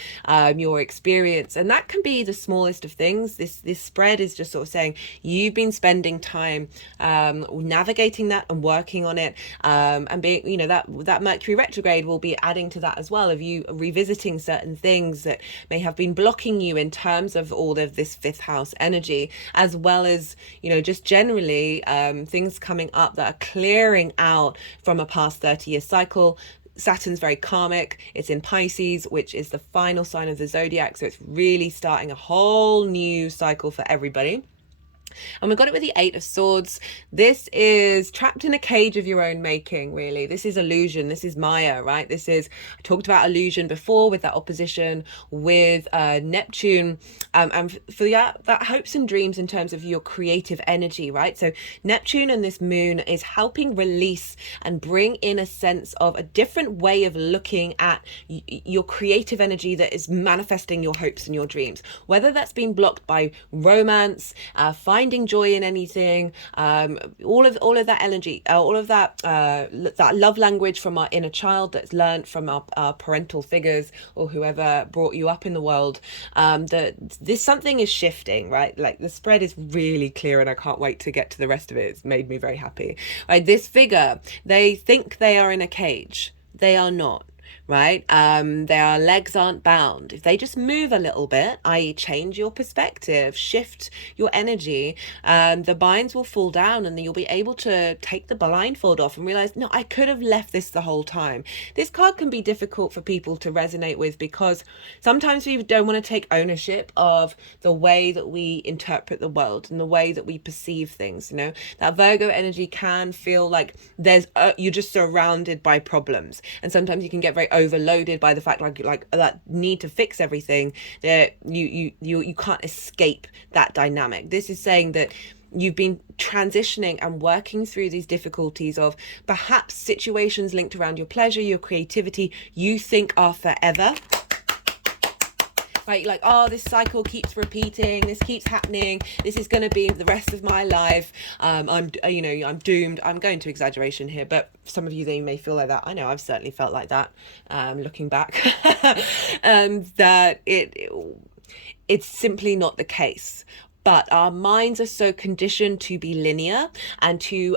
your experience, and that can be the smallest of things. This spread is just sort of saying you've been spending time navigating that and working on it, and being, you know, that Mercury retrograde will be adding to that as well, of you revisiting certain things that may have been blocking you in terms of all of this fifth house energy, as well as, you know, just generally things coming up that are clearing out from a past 30-year cycle. Saturn's very karmic. It's in Pisces, which is the final sign of the zodiac. So it's really starting a whole new cycle for everybody. And we've got it with the Eight of Swords. This is trapped in a cage of your own making, really. This is illusion. This is Maya, right? I talked about illusion before with that opposition with Neptune. And for that hopes and dreams in terms of your creative energy, right? So Neptune and this moon is helping release and bring in a sense of a different way of looking at your creative energy that is manifesting your hopes and your dreams. Whether that's been blocked by romance, finding joy in anything, all of that energy, all of that love language from our inner child that's learned from our parental figures or whoever brought you up in the world. This something is shifting, right? Like, the spread is really clear, and I can't wait to get to the rest of it. It's made me very happy. Right, this figure, they think they are in a cage. They are not. Right? Their legs aren't bound. If they just move a little bit, i.e. change your perspective, shift your energy, the binds will fall down, and then you'll be able to take the blindfold off and realize, no, I could have left this the whole time. This card can be difficult for people to resonate with because sometimes we don't want to take ownership of the way that we interpret the world and the way that we perceive things. You know, that Virgo energy can feel like you're just surrounded by problems, and sometimes you can get very overloaded by the fact like that need to fix everything, that you can't escape that dynamic. This is saying that you've been transitioning and working through these difficulties of perhaps situations linked around your pleasure, your creativity, you think are forever. right? Like, oh, this cycle keeps repeating, this keeps happening, this is going to be the rest of my life. I'm doomed. I'm going to exaggeration here, but some of you, they may feel like that. I know I've certainly felt like that, looking back. That it's simply not the case. But our minds are so conditioned to be linear and to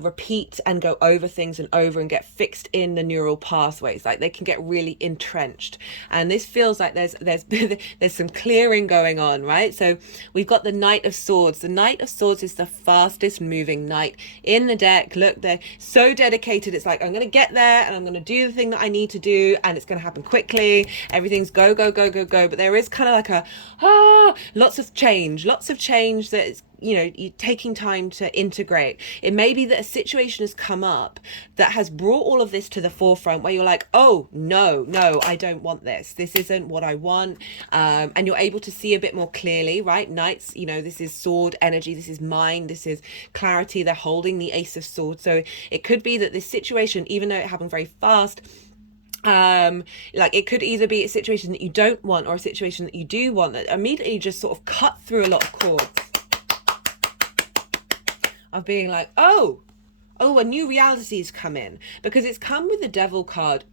repeat and go over things and over and get fixed in the neural pathways. Like, they can get really entrenched. And this feels like there's there's some clearing going on, right? So we've got the Knight of Swords. The Knight of Swords is the fastest moving knight in the deck. Look, they're so dedicated. It's like, I'm going to get there and I'm going to do the thing that I need to do, and it's going to happen quickly. Everything's go, go, go, go, go. But there is kind of like lots of change that is, you're taking time to integrate. It may be that a situation has come up that has brought all of this to the forefront, where you're like, oh, no, I don't want this. This isn't what I want. And you're able to see a bit more clearly, right? Knights, this is sword energy. This is mind. This is clarity. They're holding the Ace of Swords. So it could be that this situation, even though it happened very fast, like, it could either be a situation that you don't want or a situation that you do want, that immediately just sort of cut through a lot of cords of being like, oh, a new reality's come in, because it's come with the Devil card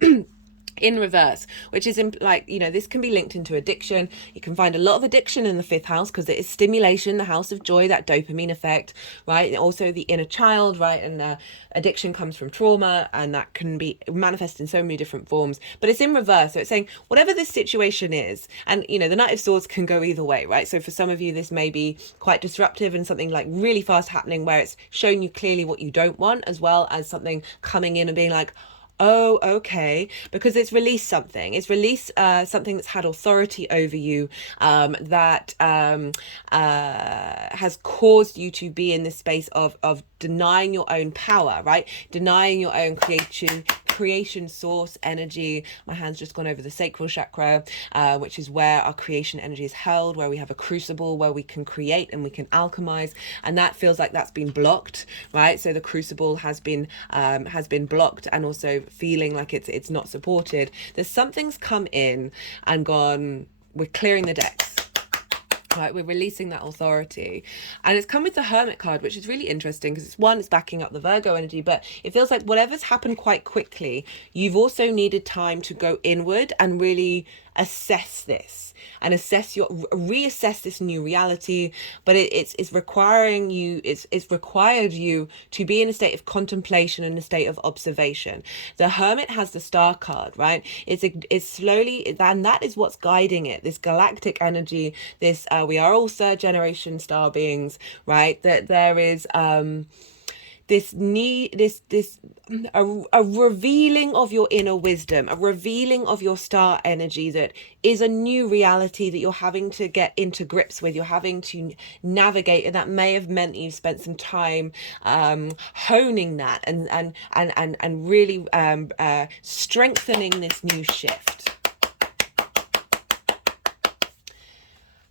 in reverse, which is this can be linked into addiction. You can find a lot of addiction in the 5th house because it is stimulation, the house of joy, that dopamine effect, right? And also the inner child, right? And addiction comes from trauma, and that can be manifest in so many different forms, but it's in reverse. So it's saying whatever this situation is, and the Knight of Swords can go either way, right? So for some of you, this may be quite disruptive and something like really fast happening, where it's showing you clearly what you don't want, as well as something coming in and being like, oh, okay, because it's released something. It's released something that's had authority over you, that has caused you to be in this space of denying your own power, right? Denying your own creation source energy. My hand's just gone over the sacral chakra, which is where our creation energy is held, where we have a crucible where we can create and we can alchemize, and that feels like that's been blocked, right? So the crucible has been blocked, and also feeling like it's not supported. There's something's come in and gone, we're clearing the decks. Right, we're releasing that authority, and it's come with the Hermit card, which is really interesting because it's backing up the Virgo energy, but it feels like whatever's happened quite quickly, you've also needed time to go inward and really assess this and reassess this new reality. But it's requiring you, it's required you to be in a state of contemplation and a state of observation. The Hermit has the Star card, right? It's slowly, and that is what's guiding it, this galactic energy, this we are all 3rd generation star beings, right? That there is this need, a revealing of your inner wisdom, a revealing of your star energy, that is a new reality that you're having to get into grips with, you're having to navigate, and that may have meant you've spent some time honing that and really strengthening this new shift.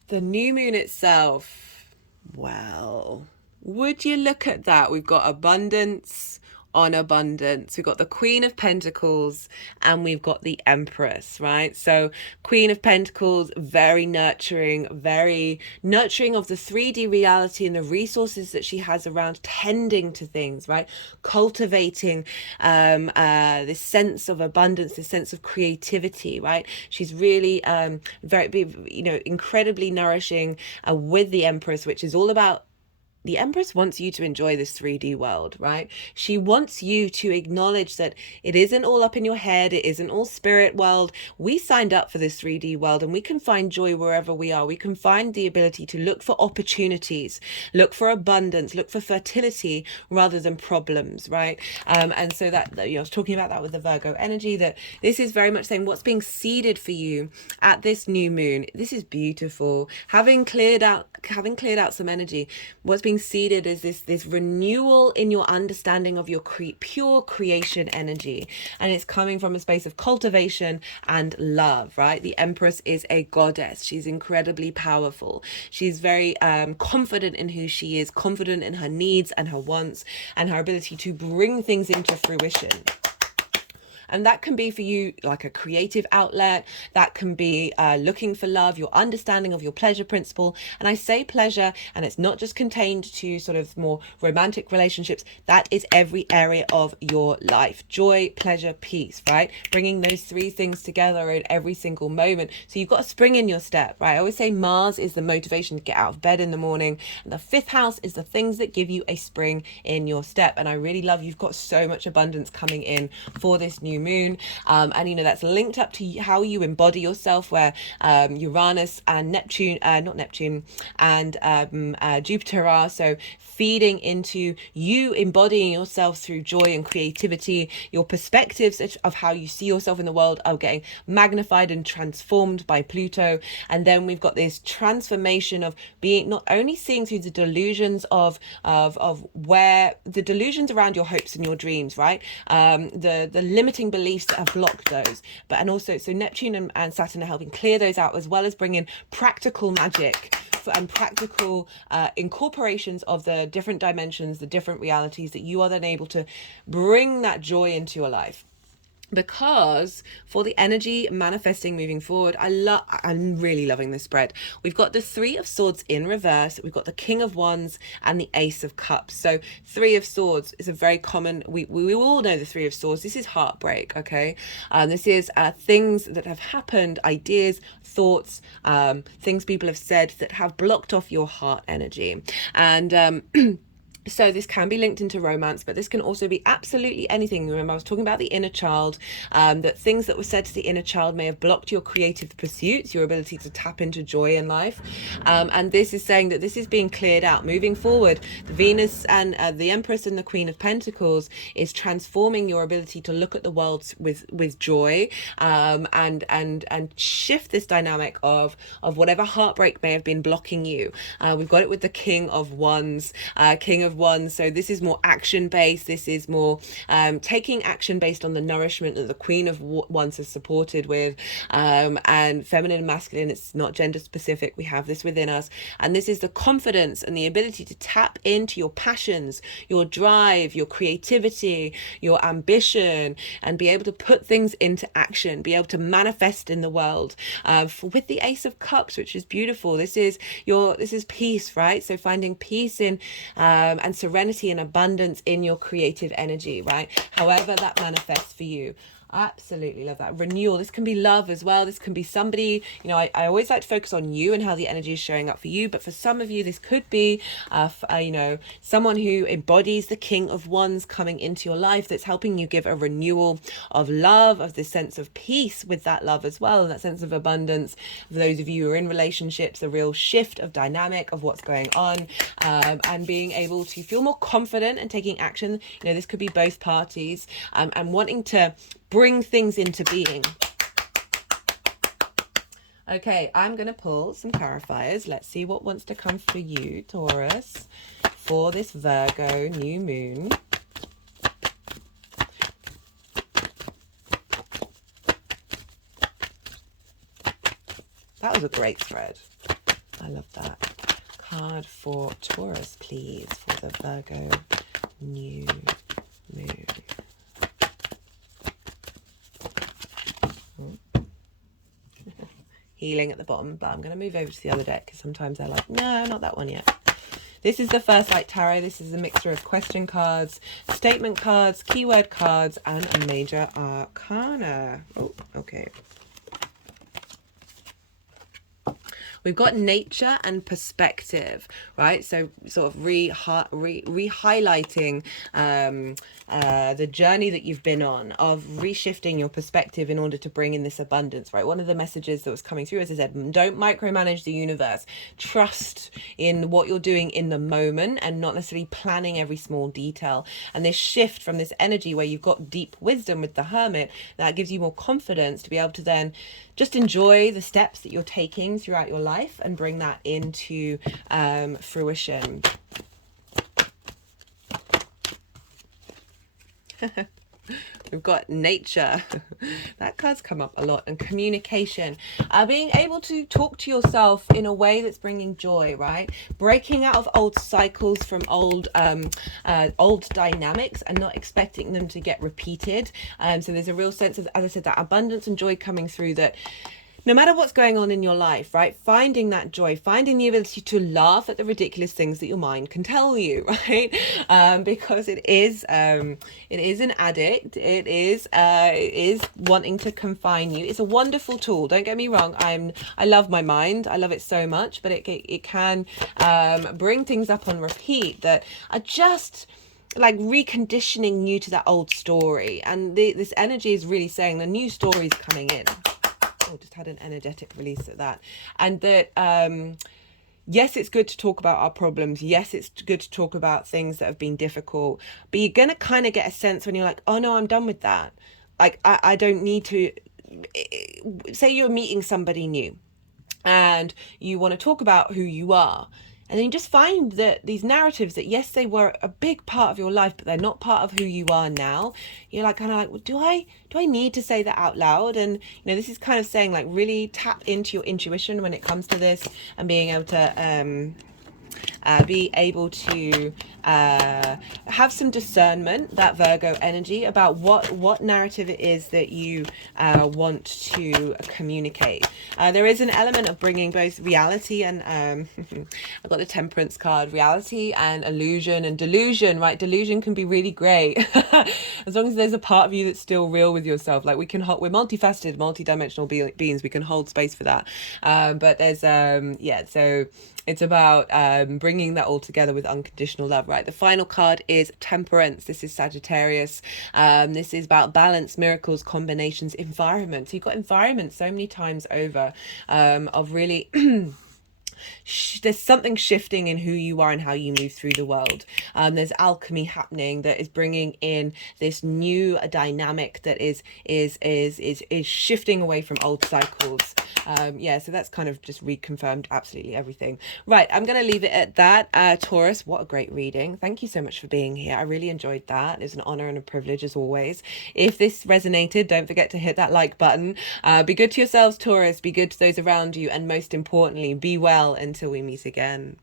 The new moon itself, well, would you look at that? We've got abundance on abundance. We've got the Queen of Pentacles and we've got the Empress, right? So Queen of Pentacles, very nurturing of the 3D reality and the resources that she has around tending to things, right? Cultivating this sense of abundance, this sense of creativity, right? She's really incredibly nourishing with the Empress, which is all about, the Empress wants you to enjoy this 3D world, right? She wants you to acknowledge that it isn't all up in your head. It isn't all spirit world. We signed up for this 3D world and we can find joy wherever we are. We can find the ability to look for opportunities, look for abundance, look for fertility rather than problems, right? And so that, I was talking about that with the Virgo energy, that this is very much saying what's being seeded for you at this new moon. This is beautiful. Having cleared out some energy, what's being seeded is this renewal in your understanding of your pure creation energy, and it's coming from a space of cultivation and love, right? The Empress is a goddess. She's incredibly powerful. She's very confident in who she is, confident in her needs and her wants and her ability to bring things into fruition. And that can be for you like a creative outlet. That can be looking for love, your understanding of your pleasure principle. And I say pleasure, and it's not just contained to sort of more romantic relationships. That is every area of your life. Joy, pleasure, peace, right? Bringing those three things together in every single moment. So you've got a spring in your step, right? I always say Mars is the motivation to get out of bed in the morning. And the fifth house is the things that give you a spring in your step. And I really love you've got so much abundance coming in for this new moon. And, you know, that's linked up to how you embody yourself, where Uranus and Neptune, not Neptune, and Jupiter are. So feeding into you embodying yourself through joy and creativity. Your perspectives of how you see yourself in the world are getting magnified and transformed by Pluto. And then we've got this transformation of being not only seeing through the delusions of where the delusions around your hopes and your dreams, right? The limiting beliefs that have blocked those, but and also so Neptune and Saturn are helping clear those out, as well as bring in practical magic and practical incorporations of the different dimensions, the different realities, that you are then able to bring that joy into your life. Because for the energy manifesting moving forward, I'm really loving this spread. We've got the Three of Swords in reverse. We've got the King of Wands and the Ace of Cups. So Three of Swords is a very common, we all know the Three of Swords. This is heartbreak, okay? This is things that have happened, ideas, thoughts, things people have said that have blocked off your heart energy. And so this can be linked into romance, but this can also be absolutely anything. Remember, I was talking about the inner child, that things that were said to the inner child may have blocked your creative pursuits, your ability to tap into joy in life. And this is saying that this is being cleared out. Moving forward, the Venus and the Empress and the Queen of Pentacles is transforming your ability to look at the world with joy, and shift this dynamic of whatever heartbreak may have been blocking you. We've got it with the King of Wands, so this is more action based. This is more taking action based on the nourishment that the Queen of Wands is supported with, and feminine and masculine. It's not gender specific. We have this within us, and this is the confidence and the ability to tap into your passions, your drive, your creativity, your ambition, and be able to put things into action, be able to manifest in the world. With the Ace of Cups, which is beautiful. This is peace, right? So finding peace in and serenity and abundance in your creative energy, right? However that manifests for you. Absolutely love that. Renewal. This can be love as well. This can be somebody, you know, I always like to focus on you and how the energy is showing up for you. But for some of you, this could be, you know, someone who embodies the King of Wands coming into your life, that's helping you give a renewal of love, of this sense of peace with that love as well, and that sense of abundance. For those of you who are in relationships, a real shift of dynamic of what's going on, and being able to feel more confident and taking action. You know, this could be both parties, and wanting to bring things into being. Okay, I'm going to pull some clarifiers. Let's see what wants to come for you, Taurus, for this Virgo new moon. That was a great spread. I love that. Card for Taurus, please, for the Virgo new moon. Healing at the bottom, but I'm going to move over to the other deck because sometimes they're like, no, not that one yet. This is the First Light Tarot. This is a mixture of question cards, statement cards, keyword cards, and a major arcana. Oh, okay. We've got nature and perspective, right? So sort of re-highlighting the journey that you've been on, of reshifting your perspective in order to bring in this abundance, right? One of the messages that was coming through, as I said, don't micromanage the universe. Trust in what you're doing in the moment and not necessarily planning every small detail. And this shift from this energy where you've got deep wisdom with the Hermit, that gives you more confidence to be able to then just enjoy the steps that you're taking throughout your life and bring that into fruition. We've got nature. That card's come up a lot. And communication. Being able to talk to yourself in a way that's bringing joy, right? Breaking out of old cycles from old dynamics and not expecting them to get repeated. So there's a real sense of, as I said, that abundance and joy coming through, that no matter what's going on in your life, right, finding that joy, finding the ability to laugh at the ridiculous things that your mind can tell you, right? Because it is an addict. It is wanting to confine you. It's a wonderful tool. Don't get me wrong. I love my mind. I love it so much, but it can bring things up on repeat that are just like reconditioning you to that old story. And this energy is really saying the new story is coming in. Just had an energetic release of that. And that yes, it's good to talk about our problems. Yes, it's good to talk about things that have been difficult, but you're gonna kind of get a sense when you're like, oh no, I'm done with that. Like I don't need to. Say you're meeting somebody new and you want to talk about who you are, and then you just find that these narratives that, yes, they were a big part of your life, but they're not part of who you are now. You're like, kind of like, well, do I need to say that out loud? And, this is kind of saying, like, really tap into your intuition when it comes to this, and being able to have some discernment, that Virgo energy, about what narrative it is that you want to communicate. There is an element of bringing both reality and I've got the Temperance card, reality and illusion and delusion, right? Delusion can be really great as long as there's a part of you that's still real with yourself. Like, we're multifaceted, multi-dimensional beings. We can hold space for that, but there's so it's about bringing that all together with unconditional love, right? The final card is Temperance. This is Sagittarius. This is about balance, miracles, combinations, environment. So you've got environment so many times over of really... there's something shifting in who you are and how you move through the world. There's alchemy happening that is bringing in this new dynamic that is shifting away from old cycles. So that's kind of just reconfirmed absolutely everything. Right, I'm going to leave it at that. Taurus, what a great reading. Thank you so much for being here. I really enjoyed that. It's an honor and a privilege as always. If this resonated, don't forget to hit that like button. Be good to yourselves, Taurus. Be good to those around you. And most importantly, be well until we meet again.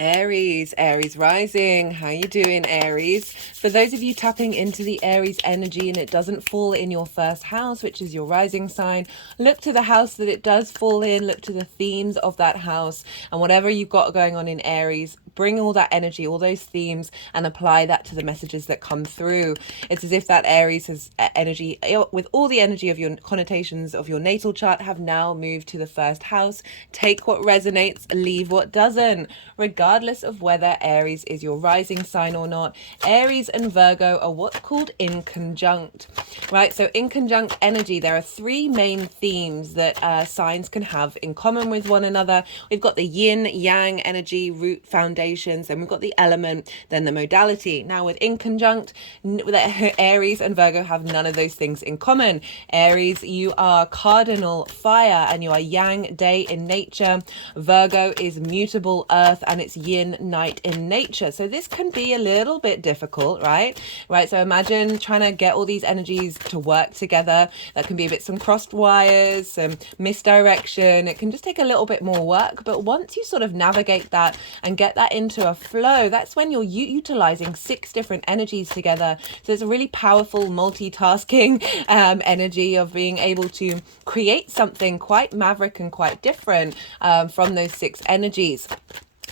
Aries rising. How you doing, Aries? For those of you tapping into the Aries energy and it doesn't fall in your first house, which is your rising sign, look to the house that it does fall in, look to the themes of that house, and whatever you've got going on in Aries, bring all that energy, all those themes, and apply that to the messages that come through. It's as if that Aries has energy, with all the energy of your connotations of your natal chart, have now moved to the first house. Take what resonates, leave what doesn't. Regardless of whether Aries is your rising sign or not, Aries and Virgo are what's called in conjunct, right? So in conjunct energy, there are three main themes that signs can have in common with one another. We've got the yin, yang energy, root, foundations, then we've got the element, then the modality. Now with in conjunct, Aries and Virgo have none of those things in common. Aries, you are cardinal fire and you are yang, day in nature. Virgo is mutable earth and it's yin, night in nature. So this can be a little bit difficult, right? So imagine trying to get all these energies to work together. That can be a bit some crossed wires, some misdirection. It can just take a little bit more work. But once you sort of navigate that and get that into a flow, that's when you're utilizing 6 different energies together. So it's a really powerful multitasking energy of being able to create something quite maverick and quite different from those 6 energies.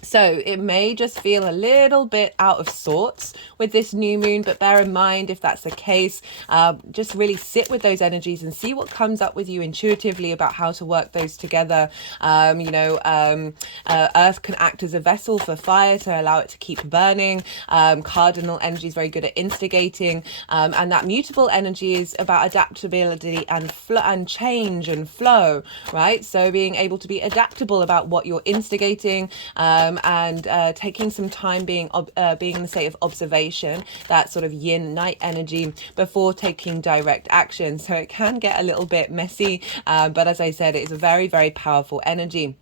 So it may just feel a little bit out of sorts with this new moon, but bear in mind, if that's the case, just really sit with those energies and see what comes up with you intuitively about how to work those together. Earth can act as a vessel for fire to allow it to keep burning. Cardinal energy is very good at instigating, and that mutable energy is about adaptability and change and flow, right? So being able to be adaptable about what you're instigating, and taking some time being in the state of observation, that sort of yin night energy, before taking direct action. So it can get a little bit messy, but as I said, it is a very, very powerful energy.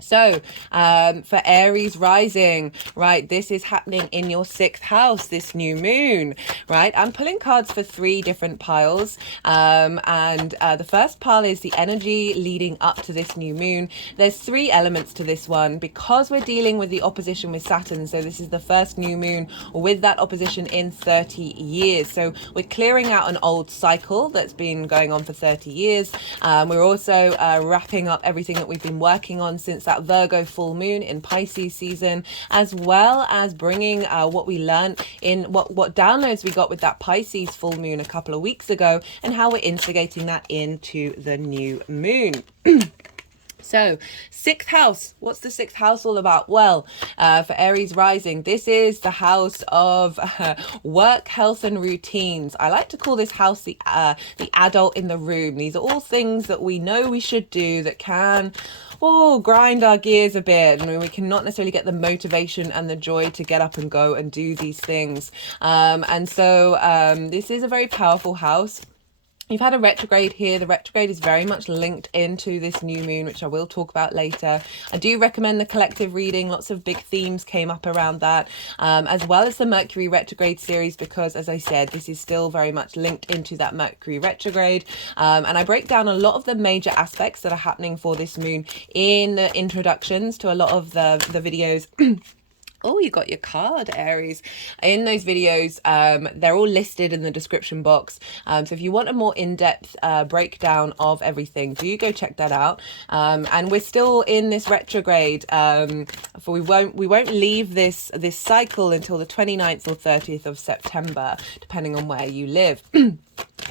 So for Aries rising, right, this is happening in your 6th house, this new moon, right? I'm pulling cards for 3 different piles. And the first pile is the energy leading up to this new moon. There's 3 elements to this one because we're dealing with the opposition with Saturn. So this is the first new moon with that opposition in 30 years. So we're clearing out an old cycle that's been going on for 30 years. We're also wrapping up everything that we've been working on since that Virgo full moon in Pisces season, as well as bringing what we learned in what downloads we got with that Pisces full moon a couple of weeks ago, and how we're instigating that into the new moon. So 6th house, what's the 6th house all about? Well, for Aries rising, this is the house of work, health and routines. I like to call this house the adult in the room. These are all things that we know we should do that can grind our gears a bit, and we cannot necessarily get the motivation and the joy to get up and go and do these things. And so this is a very powerful house. You've had a retrograde here. The retrograde is very much linked into this new moon, which I will talk about later. I do recommend the collective reading. Lots of big themes came up around that, as well as the Mercury retrograde series, because as I said, this is still very much linked into that Mercury retrograde. And I break down a lot of the major aspects that are happening for this moon in the introductions to a lot of the videos. Oh, you got your card, Aries. In those videos, they're all listed in the description box. So if you want a more in-depth breakdown of everything, do go check that out. And we're still in this retrograde. For we won't leave this cycle until the 29th or 30th of September, depending on where you live.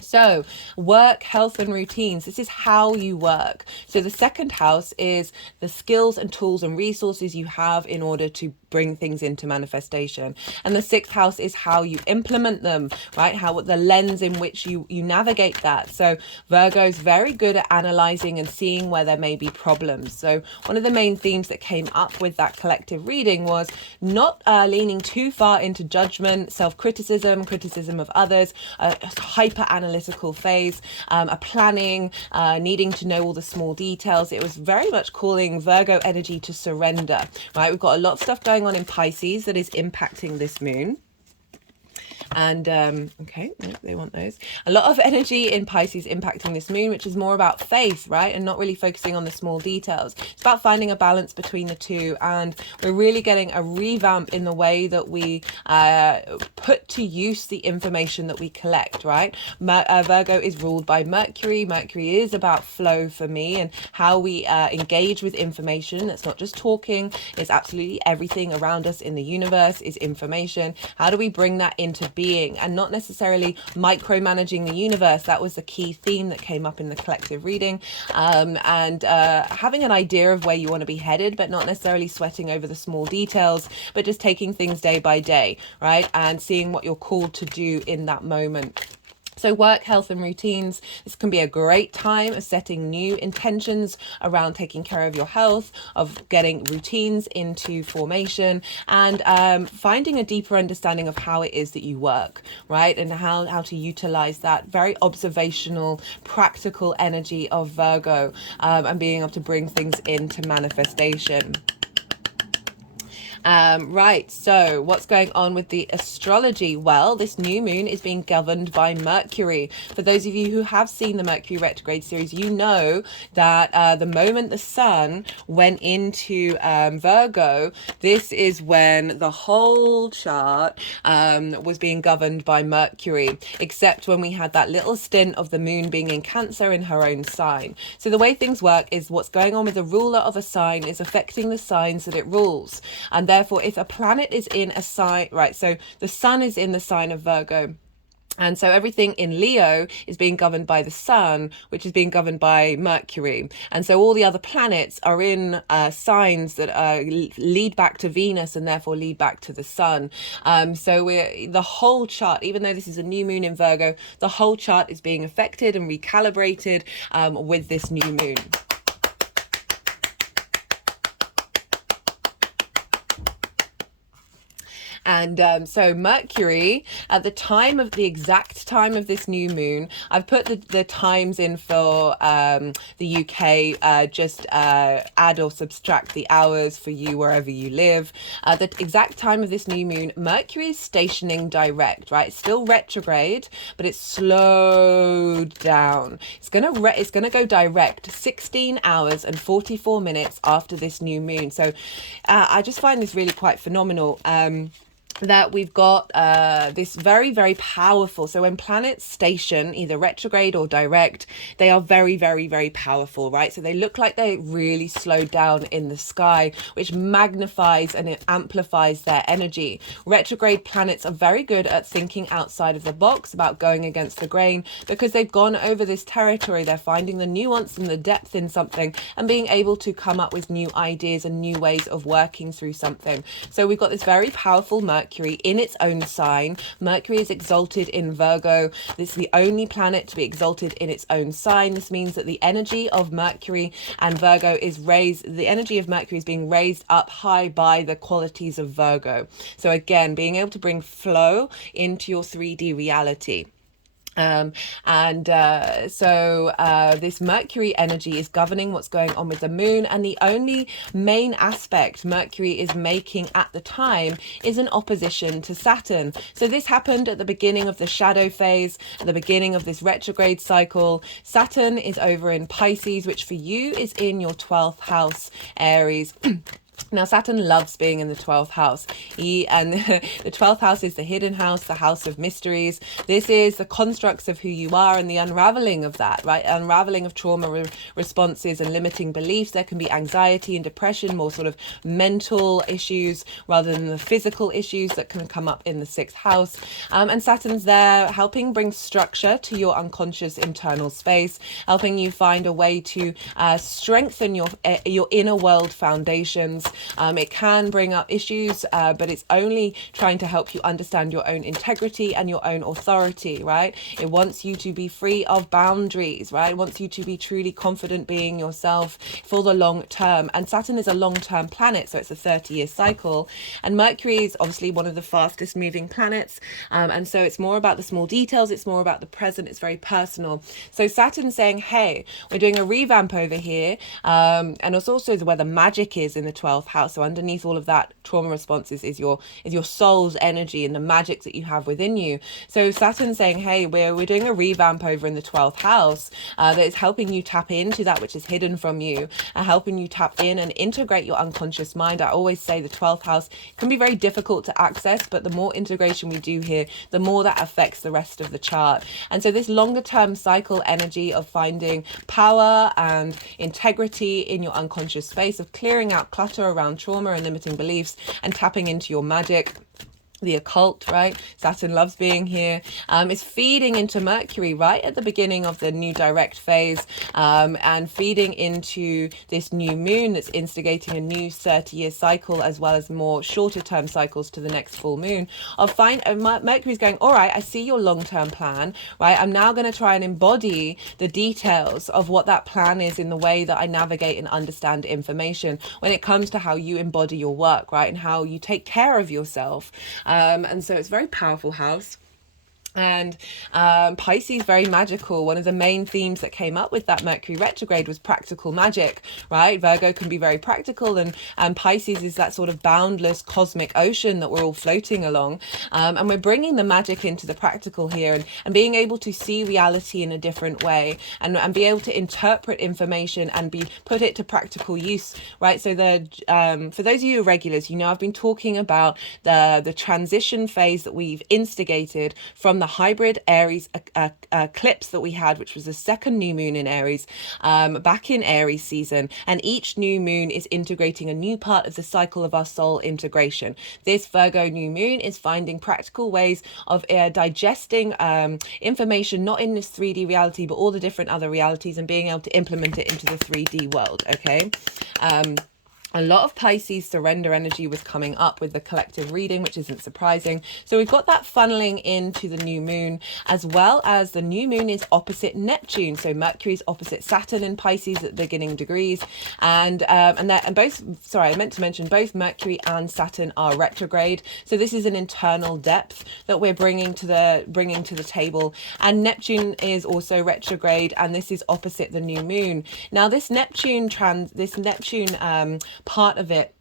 So work, health and routines. This is how you work. So the 2nd house is the skills and tools and resources you have in order to bring things into manifestation. And the 6th house is how you implement them, right? How the lens in which you navigate that. So Virgo is very good at analyzing and seeing where there may be problems. So one of the main themes that came up with that collective reading was not leaning too far into judgment, self-criticism, criticism of others, a hyper analytical phase, a planning, needing to know all the small details. It was very much calling Virgo energy to surrender, right? We've got a lot of stuff going on in Pisces that is impacting this moon. And okay, no, they want those. A lot of energy in Pisces impacting this moon, which is more about faith, right? And not really focusing on the small details. It's about finding a balance between the two. And we're really getting a revamp in the way that we put to use the information that we collect, right? Virgo is ruled by Mercury. Mercury is about flow for me, and how we engage with information. That's not just talking. It's absolutely everything around us in the universe is information. How do we bring that into being, and not necessarily micromanaging the universe? That was the key theme that came up in the collective reading. And having an idea of where you want to be headed, but not necessarily sweating over the small details, but just taking things day by day, right? And seeing what you're called to do in that moment. So work, health and routines. This can be a great time of setting new intentions around taking care of your health, of getting routines into formation, and finding a deeper understanding of how it is that you work, right? And how to utilize that very observational, practical energy of Virgo, and being able to bring things into manifestation. Right, so what's going on with the astrology? Well, this new moon is being governed by Mercury. For those of you who have seen the Mercury retrograde series, you know that the moment the sun went into Virgo, this is when the whole chart was being governed by Mercury, except when we had that little stint of the moon being in Cancer in her own sign. So the way things work is what's going on with the ruler of a sign is affecting the signs that it rules. And therefore, if a planet is in a sign, right, so the sun is in the sign of Virgo. And so everything in Leo is being governed by the sun, which is being governed by Mercury. And so all the other planets are in signs that lead back to Venus and therefore lead back to the sun. So the whole chart, even though this is a new moon in Virgo, the whole chart is being affected and recalibrated with this new moon. And so Mercury, at the exact time of this new moon, I've put the times in for the UK, just add or subtract the hours for you wherever you live. The exact time of this new moon, Mercury is stationing direct, right? It's still retrograde, but it's slowed down. It's gonna go direct 16 hours and 44 minutes after this new moon. So I just find this really quite phenomenal. That we've got this very, very powerful. So when planets station, either retrograde or direct, they are very, very, very powerful, right? So they look like they really slowed down in the sky, which magnifies and it amplifies their energy. Retrograde planets are very good at thinking outside of the box, about going against the grain, because they've gone over this territory. They're finding the nuance and the depth in something and being able to come up with new ideas and new ways of working through something. So we've got this very powerful Mercury in its own sign. Mercury is exalted in Virgo. This is the only planet to be exalted in its own sign. This means that the energy of Mercury and Virgo is raised. The energy of Mercury is being raised up high by the qualities of Virgo. So again, being able to bring flow into your 3D reality. This Mercury energy is governing what's going on with the moon, and the only main aspect Mercury is making at the time is an opposition to Saturn. So this happened at the beginning of the shadow phase, at the beginning of this retrograde cycle. Saturn is over in Pisces, which for you is in your 12th house, Aries. Now, Saturn loves being in the 12th house. The 12th house is the hidden house, the house of mysteries. This is the constructs of who you are and the unraveling of that, right? Unraveling of trauma responses and limiting beliefs. There can be anxiety and depression, more sort of mental issues rather than the physical issues that can come up in the 6th house. And Saturn's there helping bring structure to your unconscious internal space, helping you find a way to strengthen your inner world foundations. It can bring up issues, but it's only trying to help you understand your own integrity and your own authority, right? It wants you to be free of boundaries, right? It wants you to be truly confident being yourself for the long term. And Saturn is a long-term planet, so it's a 30-year cycle. And Mercury is obviously one of the fastest moving planets. And so it's more about the small details. It's more about the present. It's very personal. So Saturn's saying, hey, we're doing a revamp over here. And it's also where the magic is in the 12th house. So underneath all of that trauma responses is your soul's energy and the magic that you have within you. So Saturn's saying, hey, we're doing a revamp over in the 12th house that is helping you tap into that which is hidden from you and helping you tap in and integrate your unconscious mind. I always say the 12th house can be very difficult to access, but the more integration we do here, the more that affects the rest of the chart. And so this longer term cycle energy of finding power and integrity in your unconscious space, of clearing out clutter around trauma and limiting beliefs and tapping into your magic, the occult, right? Saturn loves being here. Is feeding into Mercury right at the beginning of the new direct phase, and feeding into this new moon that's instigating a new 30-year cycle, as well as more shorter term cycles to the next full moon. Mercury's going, all right, I see your long-term plan, right? I'm now going to try and embody the details of what that plan is in the way that I navigate and understand information when it comes to how you embody your work, right? And how you take care of yourself. And so it's a very powerful house. And Pisces, very magical. One of the main themes that came up with that Mercury retrograde was practical magic, right? Virgo can be very practical, and Pisces is that sort of boundless cosmic ocean that we're all floating along. And we're bringing the magic into the practical here, and being able to see reality in a different way, and be able to interpret information and put it to practical use, right? So for those of you regulars, you know, I've been talking about the transition phase that we've instigated from the hybrid Aries eclipse that we had, which was the second new moon in Aries, back in Aries season. And each new moon is integrating a new part of the cycle of our soul integration. This Virgo new moon is finding practical ways of digesting information, not in this 3D reality, but all the different other realities, and being able to implement it into the 3D world. Okay. A lot of Pisces surrender energy was coming up with the collective reading, which isn't surprising. So we've got that funneling into the new moon, as well as the new moon is opposite Neptune. So Mercury's opposite Saturn in Pisces at the beginning degrees, and both. Sorry, I meant to mention both Mercury and Saturn are retrograde. So this is an internal depth that we're bringing to the table. And Neptune is also retrograde, and this is opposite the new moon. Now this Neptune part of it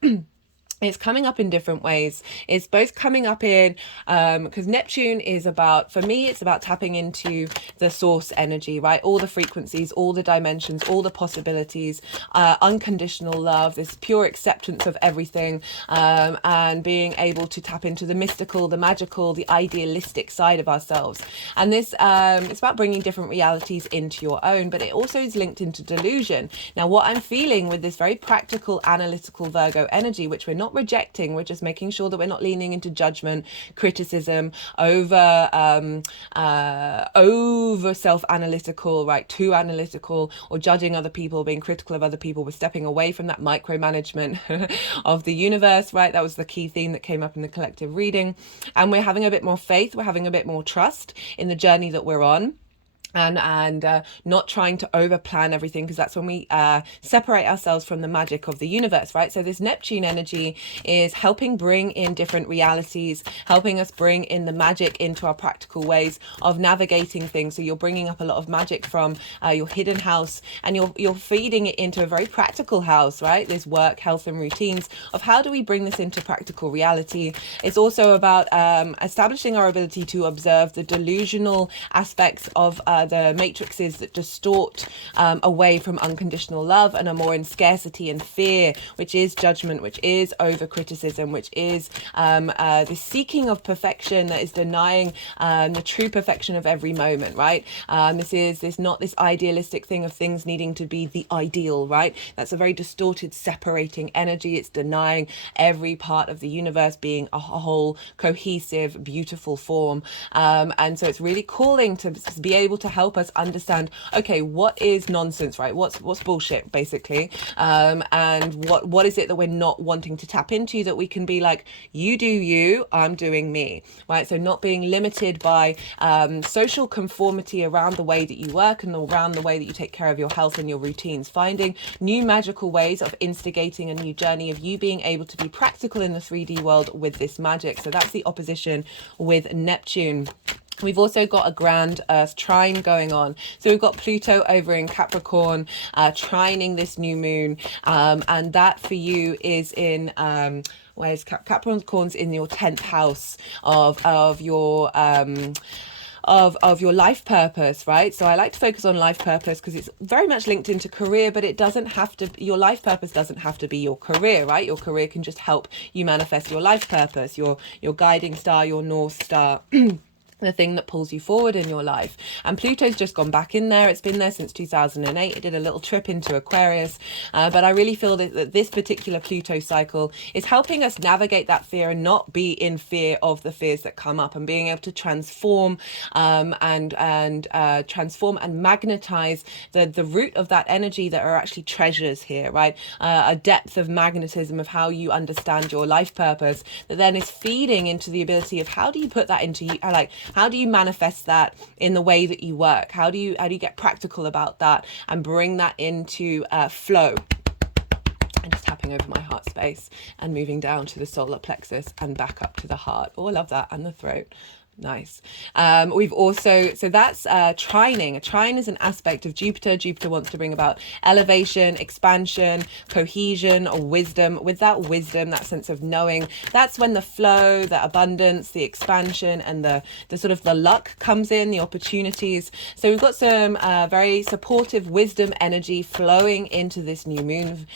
it's coming up in different ways. It's both coming up in, because Neptune is about, for me, it's about tapping into the source energy, right? All the frequencies, all the dimensions, all the possibilities, unconditional love, this pure acceptance of everything, and being able to tap into the mystical, the magical, the idealistic side of ourselves. And this, it's about bringing different realities into your own, but it also is linked into delusion. Now, what I'm feeling with this very practical, analytical Virgo energy, which we're not rejecting, we're just making sure that we're not leaning into judgment, criticism, over self-analytical, right, too analytical, or judging other people, being critical of other people. We're stepping away from that micromanagement of the universe, right? That was the key theme that came up in the collective reading. And we're having a bit more faith, we're having a bit more trust in the journey that we're on. And not trying to over plan everything, because that's when we separate ourselves from the magic of the universe, right? So this Neptune energy is helping bring in different realities, helping us bring in the magic into our practical ways of navigating things. So you're bringing up a lot of magic from your hidden house, and you're feeding it into a very practical house, right? This work, health, and routines of how do we bring this into practical reality. It's also about establishing our ability to observe the delusional aspects of the matrices that distort away from unconditional love and are more in scarcity and fear, which is judgment, which is over criticism, which is the seeking of perfection that is denying the true perfection of every moment, right? This not this idealistic thing of things needing to be the ideal, right? That's a very distorted, separating energy. It's denying every part of the universe being a whole, cohesive, beautiful form. And so it's really calling to be able to help us understand, okay, what is nonsense, right? What's bullshit, basically, and what is it that we're not wanting to tap into, that we can be like, you do you, I'm doing me, right? So not being limited by social conformity around the way that you work and around the way that you take care of your health and your routines, finding new magical ways of instigating a new journey of you being able to be practical in the 3D world with this magic. So that's the opposition with Neptune. We've also got a grand Earth trine going on. So we've got Pluto over in Capricorn, trining this new moon. And that for you is in, where's Capricorn's in your 10th house of your life purpose, right? So I like to focus on life purpose because it's very much linked into career, but it doesn't have to, your life purpose doesn't have to be your career, right? Your career can just help you manifest your life purpose, your guiding star, your North Star. The thing that pulls you forward in your life. And Pluto's just gone back in there. It's been there since 2008. It did a little trip into Aquarius. But I really feel that this particular Pluto cycle is helping us navigate that fear and not be in fear of the fears that come up, and being able to transform transform and magnetize the root of that energy that are actually treasures here, right? A depth of magnetism of how you understand your life purpose that then is feeding into the ability of how do you put that into you, like, how do you manifest that in the way that you work? How do you get practical about that and bring that into flow? And just tapping over my heart space and moving down to the solar plexus and back up to the heart. Oh, I love that. And the throat. Nice. We've also, so that's trining. A trine is an aspect of Jupiter. Jupiter wants to bring about elevation, expansion, cohesion, or wisdom. With that wisdom, that sense of knowing, that's when the flow, the abundance, the expansion, and the sort of the luck comes in, the opportunities. So we've got some very supportive wisdom energy flowing into this new moon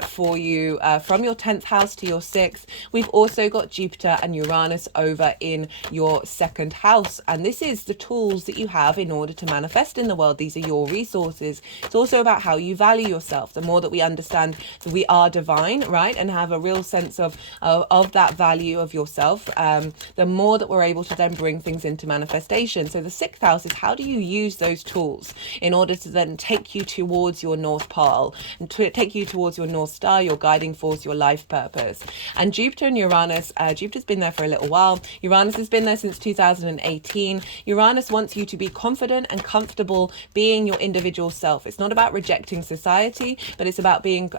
for you from your 10th house to your 6th. We've also got Jupiter and Uranus over in your second house, and this is the tools that you have in order to manifest in the world. These are your resources. It's also about how you value yourself. The more that we understand that we are divine, right, and have a real sense of that value of yourself, the more that we're able to then bring things into manifestation. So the sixth house is, how do you use those tools in order to then take you towards your North Pole and to take you towards your North Star, your guiding force, your life purpose. And Jupiter and Uranus, Jupiter's been there for a little while. Uranus has been there since 2018. Uranus wants you to be confident and comfortable being your individual self. It's not about rejecting society, but it's about being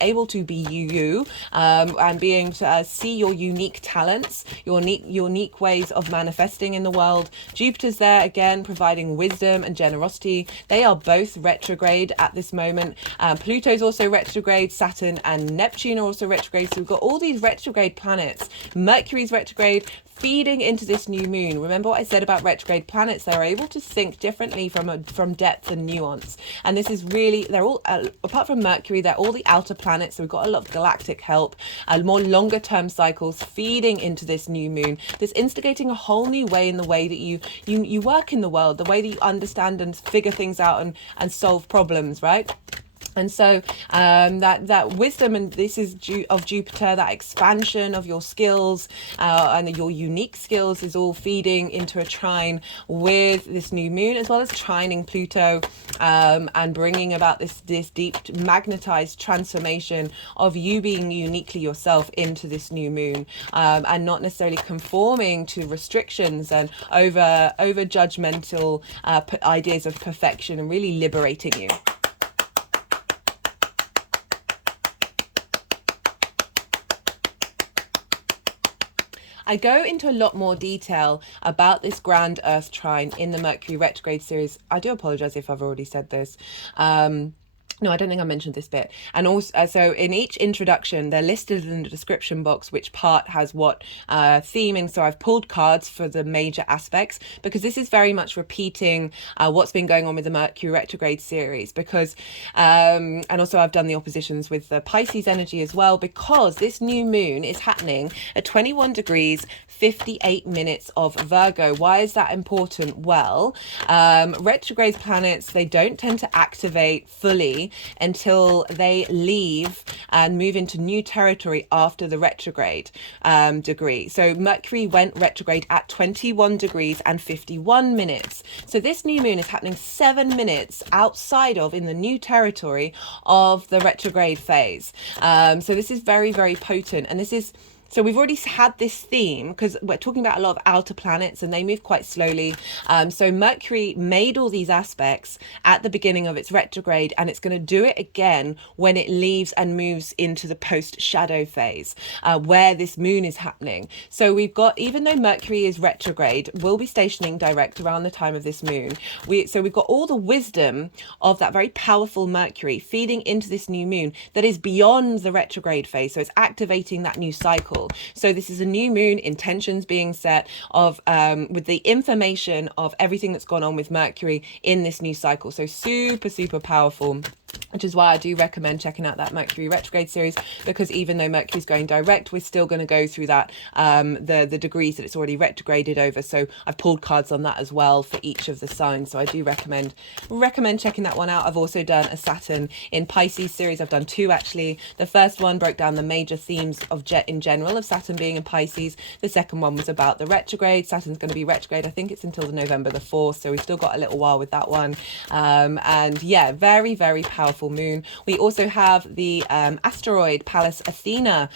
able to be you, and being to see your unique talents, your unique ways of manifesting in the world. Jupiter's there again, providing wisdom and generosity. They are both retrograde at this moment. Pluto's also retrograde. Saturn and Neptune are also retrograde. So we've got all these retrograde planets. Mercury's retrograde, feeding into this new moon. Remember what I said about retrograde planets? They're able to think differently from depth and nuance. And this is really, they're all, apart from Mercury, they're all the outer planets. So we've got a lot of galactic help and more longer term cycles feeding into this new moon. That's instigating a whole new way in the way that you work in the world, the way that you understand and figure things out and solve problems, right? And so that wisdom, and this is of Jupiter, that expansion of your skills and your unique skills is all feeding into a trine with this new moon, as well as trining Pluto, and bringing about this deep magnetized transformation of you being uniquely yourself into this new moon, and not necessarily conforming to restrictions and over judgmental ideas of perfection, and really liberating you. I go into a lot more detail about this grand Earth trine in the Mercury retrograde series. I do apologize if I've already said this. No, I don't think I mentioned this bit. And also, so in each introduction, they're listed in the description box which part has what theming. So I've pulled cards for the major aspects, because this is very much repeating what's been going on with the Mercury retrograde series. Because, and also I've done the oppositions with the Pisces energy as well, because this new moon is happening at 21 degrees, 58 minutes of Virgo. Why is that important? Well, retrograde planets, they don't tend to activate fully until they leave and move into new territory after the retrograde degree. So Mercury went retrograde at 21 degrees and 51 minutes. So this new moon is happening 7 minutes outside of, in the new territory of the retrograde phase. So this is very, very potent. And this is, so we've already had this theme because we're talking about a lot of outer planets and they move quite slowly. So Mercury made all these aspects at the beginning of its retrograde, and it's going to do it again when it leaves and moves into the post-shadow phase, where this moon is happening. So we've got, even though Mercury is retrograde, we'll be stationing direct around the time of this moon. So we've got all the wisdom of that very powerful Mercury feeding into this new moon that is beyond the retrograde phase. So it's activating that new cycle. So this is a new moon, intentions being set of with the information of everything that's gone on with Mercury in this new cycle. So super, super powerful, which is why I do recommend checking out that Mercury retrograde series, because even though Mercury's going direct, we're still going to go through that, the degrees that it's already retrograded over. So I've pulled cards on that as well for each of the signs. So I do recommend checking that one out. I've also done a Saturn in Pisces series. I've done two actually. The first one broke down the major themes of in general of Saturn being in Pisces. The second one was about the retrograde. Saturn's going to be retrograde. I think it's until November the 4th. So we've still got a little while with that one. And yeah, very, very powerful moon. We also have the asteroid Pallas Athena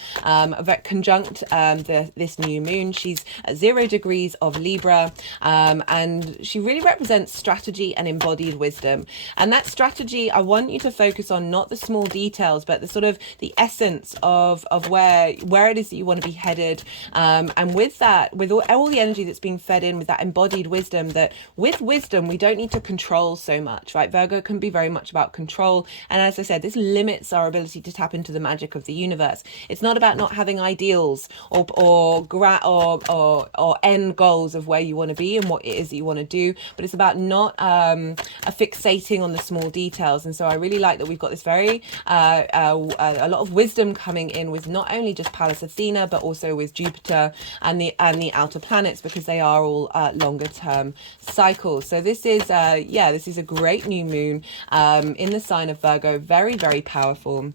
conjunct this new moon. She's at 0 degrees of Libra, and she really represents strategy and embodied wisdom. And that strategy, I want you to focus on not the small details, but the sort of the essence of where it is that you want to be headed. And with that, with all the energy that's being fed in with that embodied wisdom, that with wisdom we don't need to control so much, right? Virgo can be very much about control. And as I said, this limits our ability to tap into the magic of the universe. It's not about not having ideals or end goals of where you want to be and what it is that you want to do, but it's about not fixating on the small details. And so I really like that we've got this very a lot of wisdom coming in with not only just Pallas Athena, but also with Jupiter and the outer planets, because they are all longer term cycles. So this is this is a great new moon in the sign of Virgo, very, very powerful.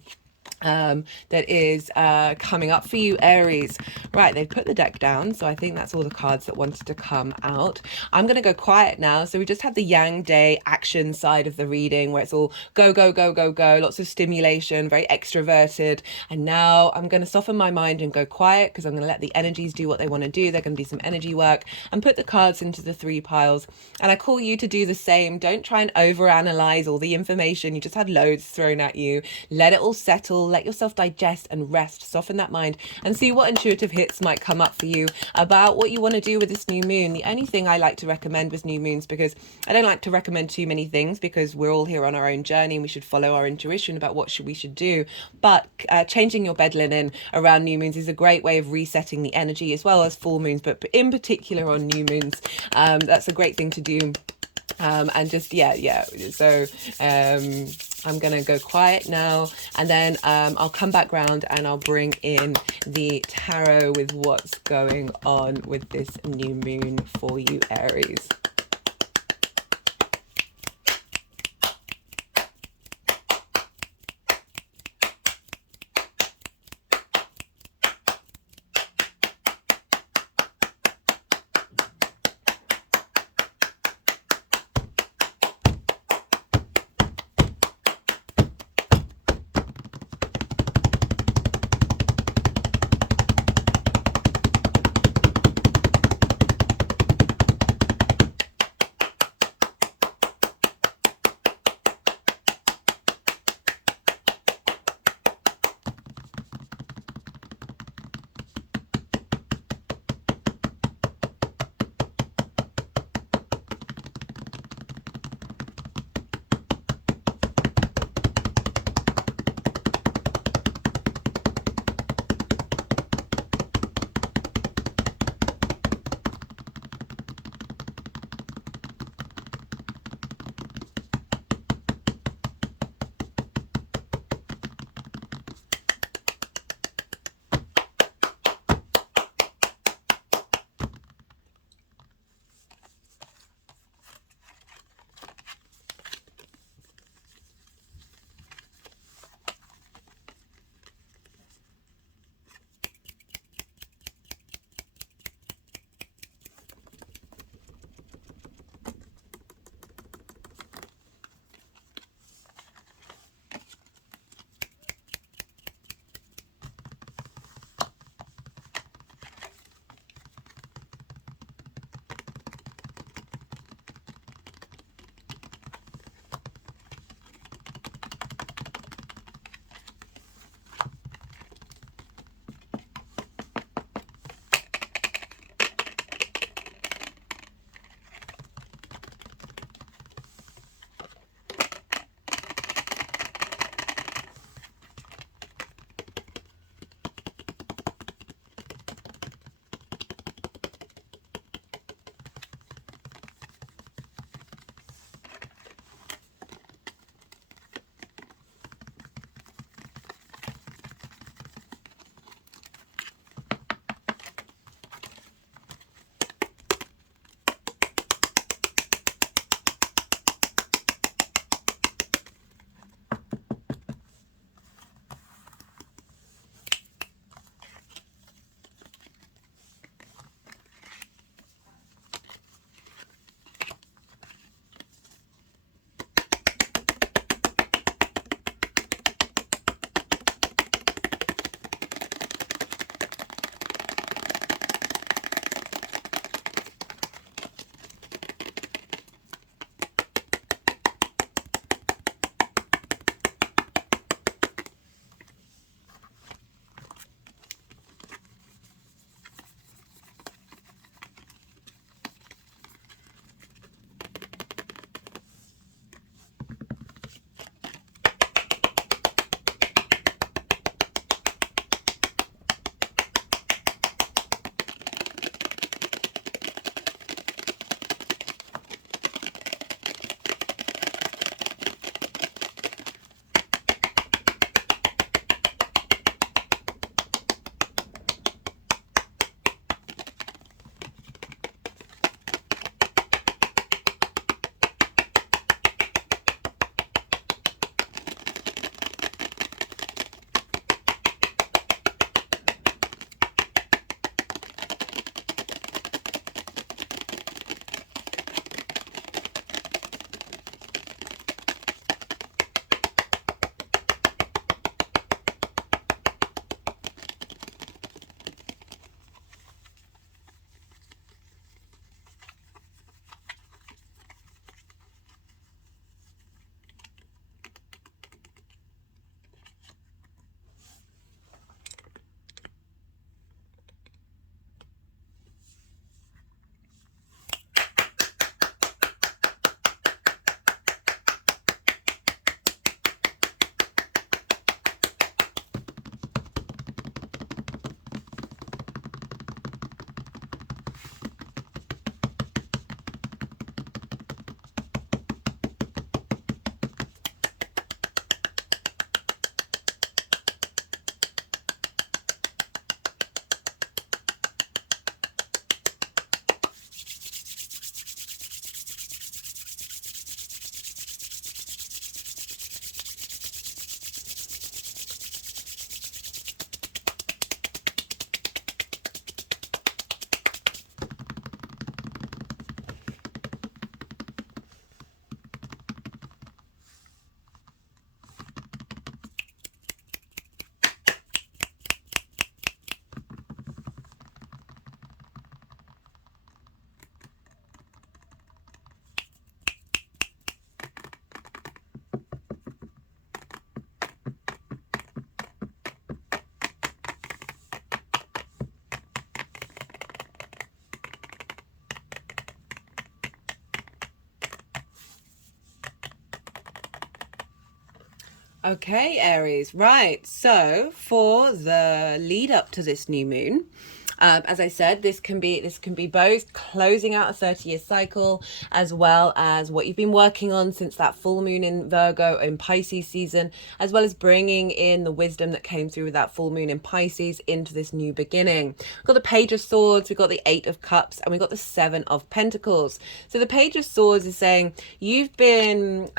That is coming up for you, Aries. Right, they've put the deck down, so I think that's all the cards that wanted to come out. I'm going to go quiet now. So we just had the Yang Day action side of the reading, where it's all go, go, go, go, go, lots of stimulation, very extroverted. And now I'm going to soften my mind and go quiet, because I'm going to let the energies do what they want to do. They're going to do some energy work and put the cards into the 3 piles. And I call you to do the same. Don't try and overanalyze all the information. You just had loads thrown at you. Let it all settle. Let yourself digest and rest, soften that mind, and see what intuitive hits might come up for you about what you want to do with this new moon. The only thing I like to recommend with new moons, because I don't like to recommend too many things, because we're all here on our own journey and we should follow our intuition about what we should do. But changing your bed linen around new moons is a great way of resetting the energy, as well as full moons, but in particular on new moons. That's a great thing to do. And just so I'm gonna go quiet now, and then I'll come back round and I'll bring in the tarot with what's going on with this new moon for you, Aries. Okay, Aries. Right. So for the lead up to this new moon, as I said, this can be both closing out a 30-year cycle as well as what you've been working on since that full moon in Virgo in Pisces season, as well as bringing in the wisdom that came through with that full moon in Pisces into this new beginning. We've got the Page of Swords, we've got the Eight of Cups, and we've got the Seven of Pentacles. So the Page of Swords is saying you've been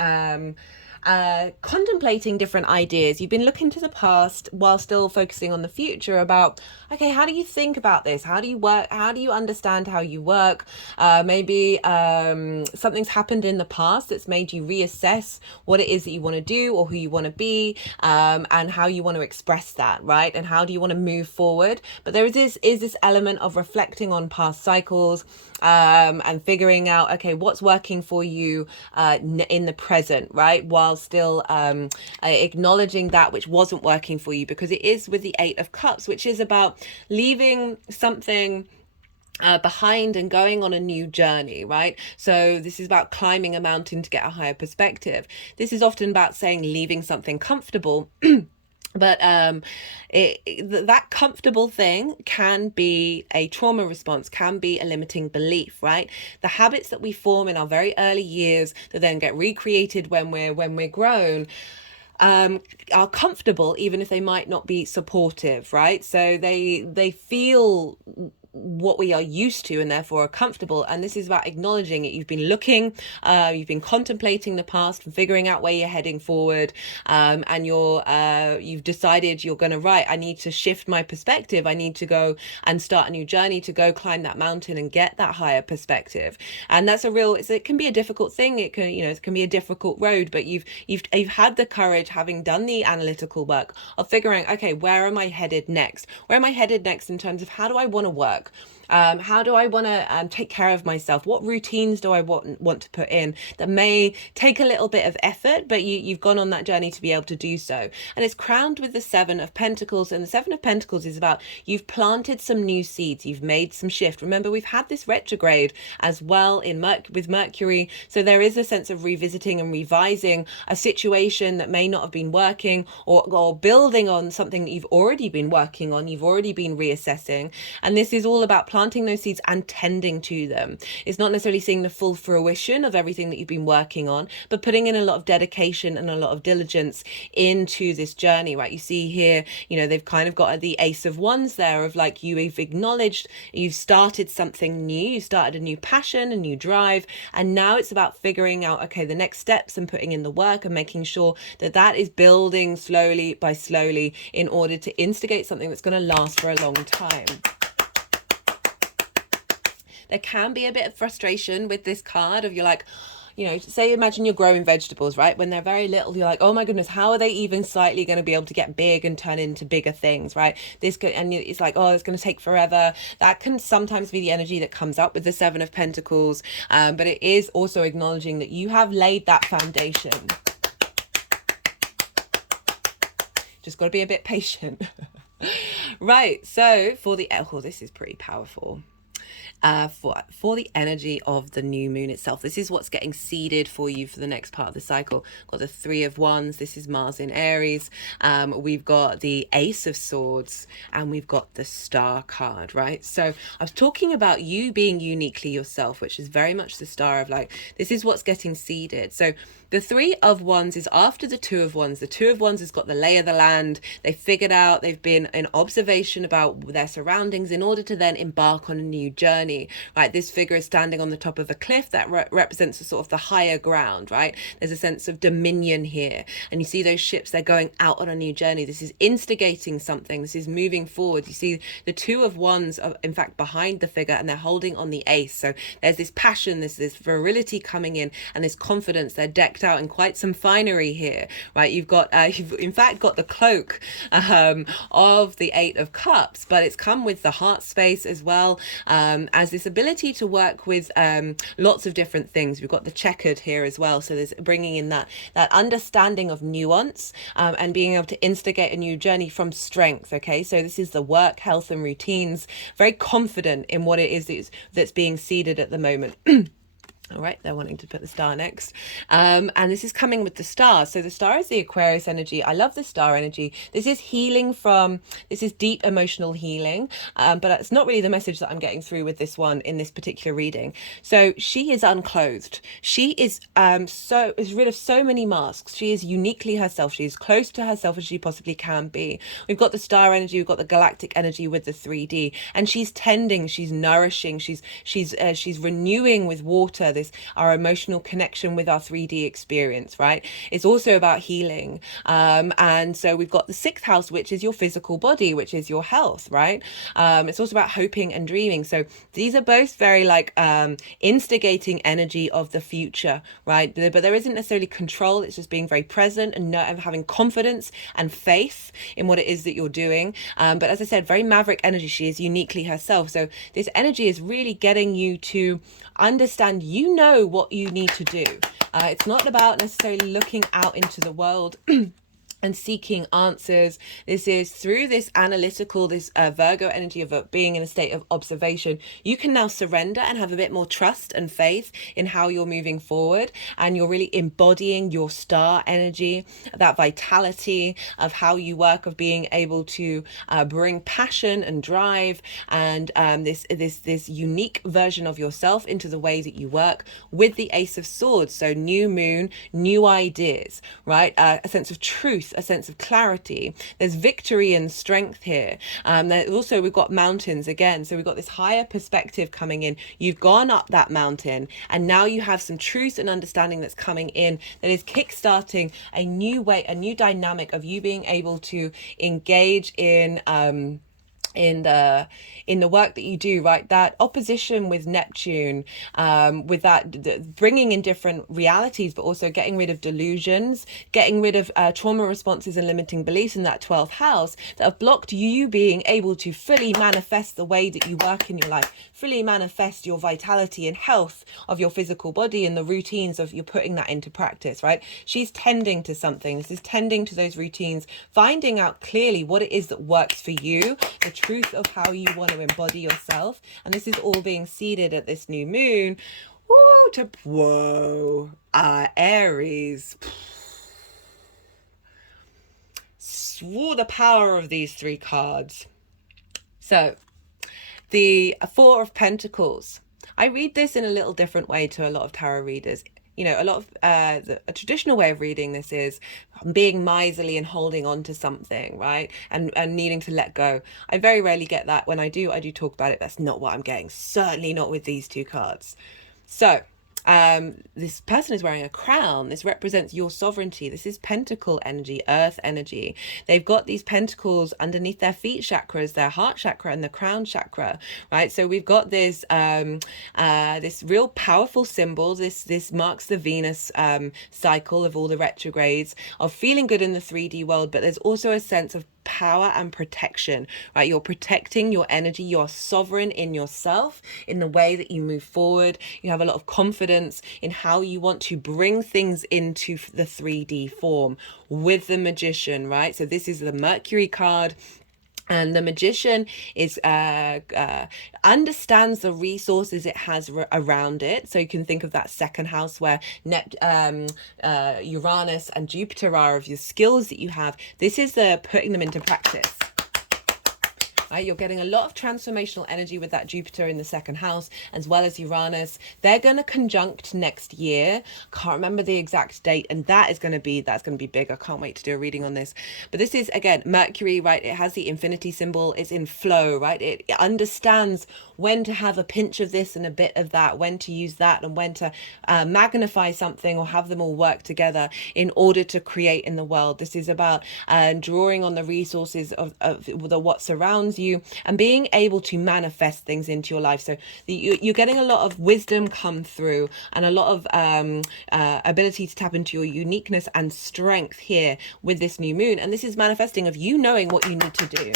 contemplating different ideas. You've been looking to the past while still focusing on the future about, okay, how do you think about this? How do you work? How do you understand how you work? Maybe something's happened in the past that's made you reassess what it is that you want to do or who you want to be, and how you want to express that, right? And how do you want to move forward? But there is this element of reflecting on past cycles, and figuring out, okay, what's working for you in the present, right? While still acknowledging that which wasn't working for you, because it is with the Eight of Cups, which is about leaving something behind and going on a new journey, right? So this is about climbing a mountain to get a higher perspective. This is often about saying leaving something comfortable. But that comfortable thing can be a trauma response, can be a limiting belief, right? The habits that we form in our very early years that then get recreated when we're grown are comfortable, even if they might not be supportive, right? So they feel what we are used to and therefore are comfortable. And this is about acknowledging it. You've been looking, you've been contemplating the past and figuring out where you're heading forward, and you've decided you're going to, right, I need to shift my perspective. I need to go and start a new journey, to go climb that mountain and get that higher perspective. And that's it can be a difficult thing. It can be a difficult road, but you've had the courage, having done the analytical work of figuring, okay, where am I headed next? Where am I headed next in terms of how do I want to work? How do I want to take care of myself? What routines do I want to put in that may take a little bit of effort, but you've gone on that journey to be able to do so. And it's crowned with the Seven of Pentacles. And the Seven of Pentacles is about you've planted some new seeds. You've made some shift. Remember, we've had this retrograde as well with Mercury. So there is a sense of revisiting and revising a situation that may not have been working, or building on something that you've already been working on. You've already been reassessing. And this is all about planting those seeds and tending to them. It's not necessarily seeing the full fruition of everything that you've been working on, but putting in a lot of dedication and a lot of diligence into this journey, right? You see here, they've kind of got the Ace of Wands there of like, you've acknowledged you've started something new, you started a new passion, a new drive, and now it's about figuring out, okay, the next steps and putting in the work and making sure that is building slowly by slowly in order to instigate something that's going to last for a long time. There can be a bit of frustration with this card of you're like, imagine you're growing vegetables, right? When they're very little, you're like, oh my goodness, how are they even slightly going to be able to get big and turn into bigger things, right? It's like, oh, it's going to take forever. That can sometimes be the energy that comes up with the Seven of Pentacles. But it is also acknowledging that you have laid that foundation. Just got to be a bit patient. Right. So for this is pretty powerful. For the energy of the new moon itself, this is what's getting seeded for you for the next part of the cycle. Got the Three of Wands. This is Mars in Aries. We've got the Ace of Swords, and we've got the Star card, right? So I was talking about you being uniquely yourself, which is very much the Star of like, this is what's getting seeded. So the Three of Wands is after the Two of Wands. The Two of Wands has got the lay of the land. They figured out, they've been in observation about their surroundings in order to then embark on a new journey, right? This figure is standing on the top of a cliff that represents a sort of the higher ground, right? There's a sense of dominion here. And you see those ships, they're going out on a new journey. This is instigating something. This is moving forward. You see the Two of Wands are in fact behind the figure, and they're holding on the Ace. So there's this passion, this virility coming in, and this confidence. They're decked out in quite some finery here, right? You've in fact got the cloak of the Eight of Cups, but it's come with the heart space as well, as this ability to work with lots of different things. We've got the checkered here as well, so there's bringing in that understanding of nuance, and being able to instigate a new journey from strength. Okay, so this is the work, health and routines, very confident in what it is that's being seeded at the moment. All right, they're wanting to put the star next. And this is coming with the star. So the star is the Aquarius energy. I love the star energy. This is healing this is deep emotional healing. But it's not really the message that I'm getting through with this one in this particular reading. So she is unclothed. She is is rid of so many masks. She is uniquely herself. She is close to herself as she possibly can be. We've got the star energy, we've got the galactic energy with the 3D, and she's tending, she's nourishing, she's renewing with water our emotional connection with our 3D experience, right? It's also about healing. And so we've got the 6th house, which is your physical body, which is your health, right? It's also about hoping and dreaming. So these are both very instigating energy of the future, right? But there isn't necessarily control. It's just being very present and having confidence and faith in what it is that you're doing. But as I said, very maverick energy. She is uniquely herself. So this energy is really getting you to understand, what you need to do. It's not about necessarily looking out into the world and seeking answers. This is through this analytical, this Virgo energy of being in a state of observation. You can now surrender and have a bit more trust and faith in how you're moving forward. And you're really embodying your star energy, that vitality of how you work, of being able to bring passion and drive and this unique version of yourself into the way that you work with the Ace of Swords. So new moon, new ideas, right? A sense of truth, a sense of clarity. There's victory and strength here. Also, we've got mountains again. So we've got this higher perspective coming in. You've gone up that mountain and now you have some truth and understanding that's coming in that is kickstarting a new way, a new dynamic of you being able to engage in the work that you do, right? That opposition with Neptune, with that bringing in different realities, but also getting rid of delusions, getting rid of trauma responses and limiting beliefs in that 12th house that have blocked you being able to fully manifest the way that you work in your life, fully manifest your vitality and health of your physical body and the routines of you putting that into practice, right? She's tending to something. This is tending to those routines, finding out clearly what it is that works for you, the truth of how you want to embody yourself. And this is all being seeded at this new moon. Aries. The power of these 3 cards. So the 4 of Pentacles. I read this in a little different way to a lot of tarot readers. A lot of a traditional way of reading this is being miserly and holding on to something, right? And needing to let go. I very rarely get that. When I do talk about it. That's not what I'm getting. Certainly not with these 2 cards. So this person is wearing a crown. This represents your sovereignty. This is pentacle energy, earth energy. They've got these pentacles underneath their feet chakras, their heart chakra and the crown chakra, right? So we've got this this real powerful symbol. This marks the Venus cycle of all the retrogrades, of feeling good in the 3D world, but there's also a sense of power and protection, right? You're protecting your energy. You're sovereign in yourself, in the way that you move forward. You have a lot of confidence in how you want to bring things into the 3D form with the Magician, right? So this is the Mercury card. And the Magician is understands the resources it has around it. So you can think of that 2nd house where Uranus and Jupiter are, of your skills that you have. This is putting them into practice. Right? You're getting a lot of transformational energy with that Jupiter in the 2nd house, as well as Uranus. They're going to conjunct next year. Can't remember the exact date, and that's going to be big. I can't wait to do a reading on this. But this is, again, Mercury, right? It has the infinity symbol. It's in flow, right? It understands when to have a pinch of this and a bit of that, when to use that, and when to magnify something or have them all work together in order to create in the world. This is about drawing on the resources of what surrounds you and being able to manifest things into your life. So you're getting a lot of wisdom come through and a lot of ability to tap into your uniqueness and strength here with this new moon. And this is manifesting of you knowing what you need to do.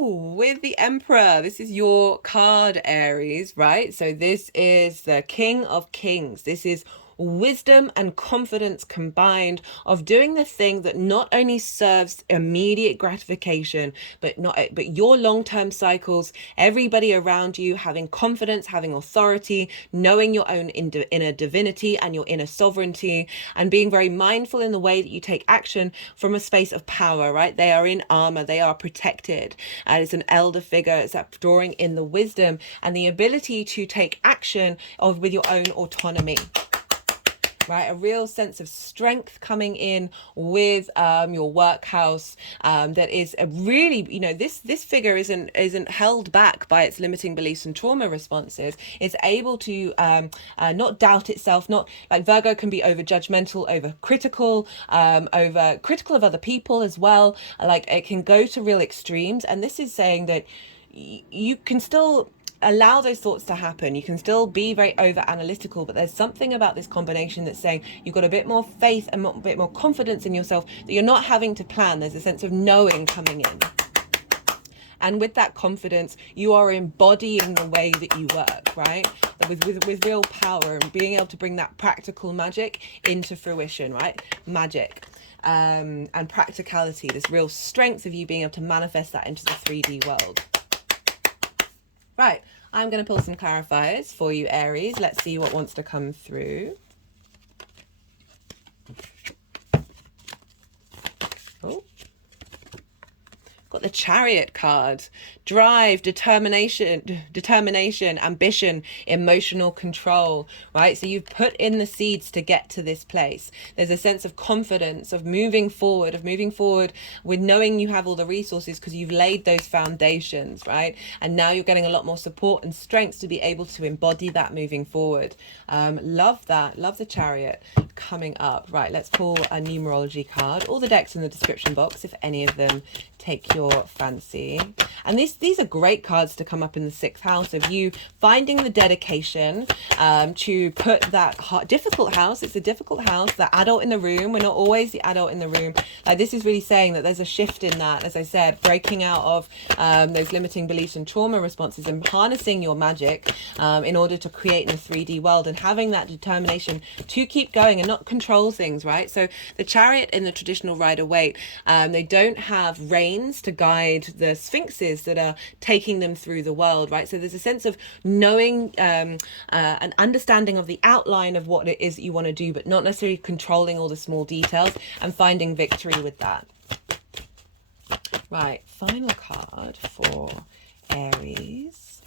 With the Emperor, this is your card, Aries, right? So this is the King of Kings. This is wisdom and confidence combined of doing the thing that not only serves immediate gratification, but your long-term cycles, everybody around you, having confidence, having authority, knowing your own inner divinity and your inner sovereignty, and being very mindful in the way that you take action from a space of power, right? They are in armor, they are protected. And it's an elder figure, it's that drawing in the wisdom and the ability to take action with your own autonomy. Right, a real sense of strength coming in with your work house, that is a really, you know, this figure isn't held back by its limiting beliefs and trauma responses. It's able to not doubt itself, not like Virgo can be over judgmental, over critical of other people as well. Like it can go to real extremes, and this is saying that you can still allow those thoughts to happen. You can still be very over analytical, but there's something about this combination that's saying you've got a bit more faith and a bit more confidence in yourself, that you're not having to plan. There's a sense of knowing coming in. And with that confidence, you are embodying the way that you work, right? With real power and being able to bring that practical magic into fruition, right? Magic. And practicality, this real strength of you being able to manifest that into the 3D world. Right, I'm going to pull some clarifiers for you, Aries. Let's see what wants to come through. Oh, got the Chariot card. Drive, determination, ambition, emotional control, right? So you've put in the seeds to get to this place. There's a sense of confidence, of moving forward with knowing you have all the resources because you've laid those foundations, right? And now you're getting a lot more support and strength to be able to embody that moving forward. Love that. Love the Chariot coming up. Right, let's pull a numerology card. All the decks in the description box if any of them take your fancy. And these are great cards to come up in the 6th house of you finding the dedication to put that difficult house. It's a difficult house, the adult in the room. We're not always the adult in the room. Like this is really saying that there's a shift in that, as I said, breaking out of those limiting beliefs and trauma responses and harnessing your magic in order to create in the 3D world and having that determination to keep going and not control things, right? So the Chariot in the traditional Rider-Waite, they don't have reins to guide the sphinxes that are taking them through the world, right? So there's a sense of knowing an understanding of the outline of what it is that you want to do, but not necessarily controlling all the small details and finding victory with that. Right, final card for Aries.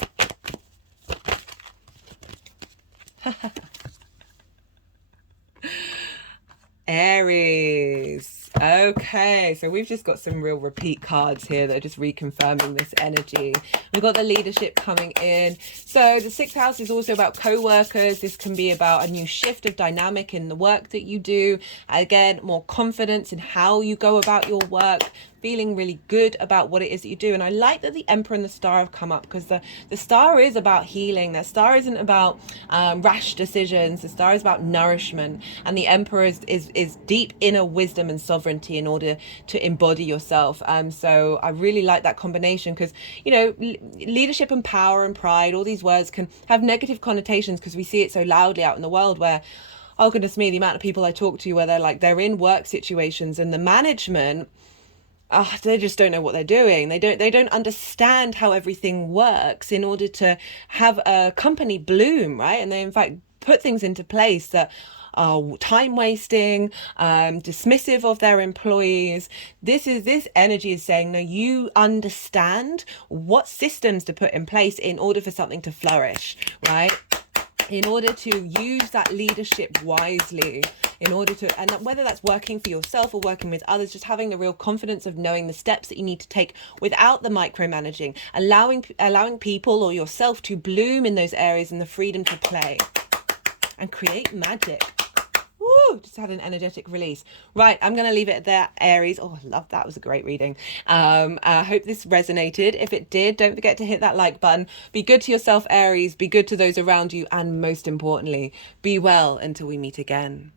Aries. Okay, so we've just got some real repeat cards here that are just reconfirming this energy. We've got the leadership coming in. So the 6th house is also about co-workers. This can be about a new shift of dynamic in the work that you do. Again, more confidence in how you go about your work, feeling really good about what it is that you do. And I like that the Emperor and the Star have come up because the Star is about healing. The Star isn't about rash decisions. The Star is about nourishment. And the Emperor is deep inner wisdom and sovereignty in order to embody yourself. So I really like that combination because, you know, leadership and power and pride, all these words can have negative connotations because we see it so loudly out in the world where, oh goodness me, the amount of people I talk to where they're in work situations and the management, they just don't know what they're doing. They don't understand how everything works in order to have a company bloom, right? And they in fact put things into place that are time wasting, dismissive of their employees. This energy is saying, no, you understand what systems to put in place in order for something to flourish, right? In order to use that leadership wisely, in order to, and whether that's working for yourself or working with others, just having the real confidence of knowing the steps that you need to take without the micromanaging, allowing people or yourself to bloom in those areas and the freedom to play and create magic. Woo, just had an energetic release. Right, I'm going to leave it there, Aries. Oh, I love that. It was a great reading. I hope this resonated. If it did, don't forget to hit that like button. Be good to yourself, Aries. Be good to those around you. And most importantly, be well until we meet again.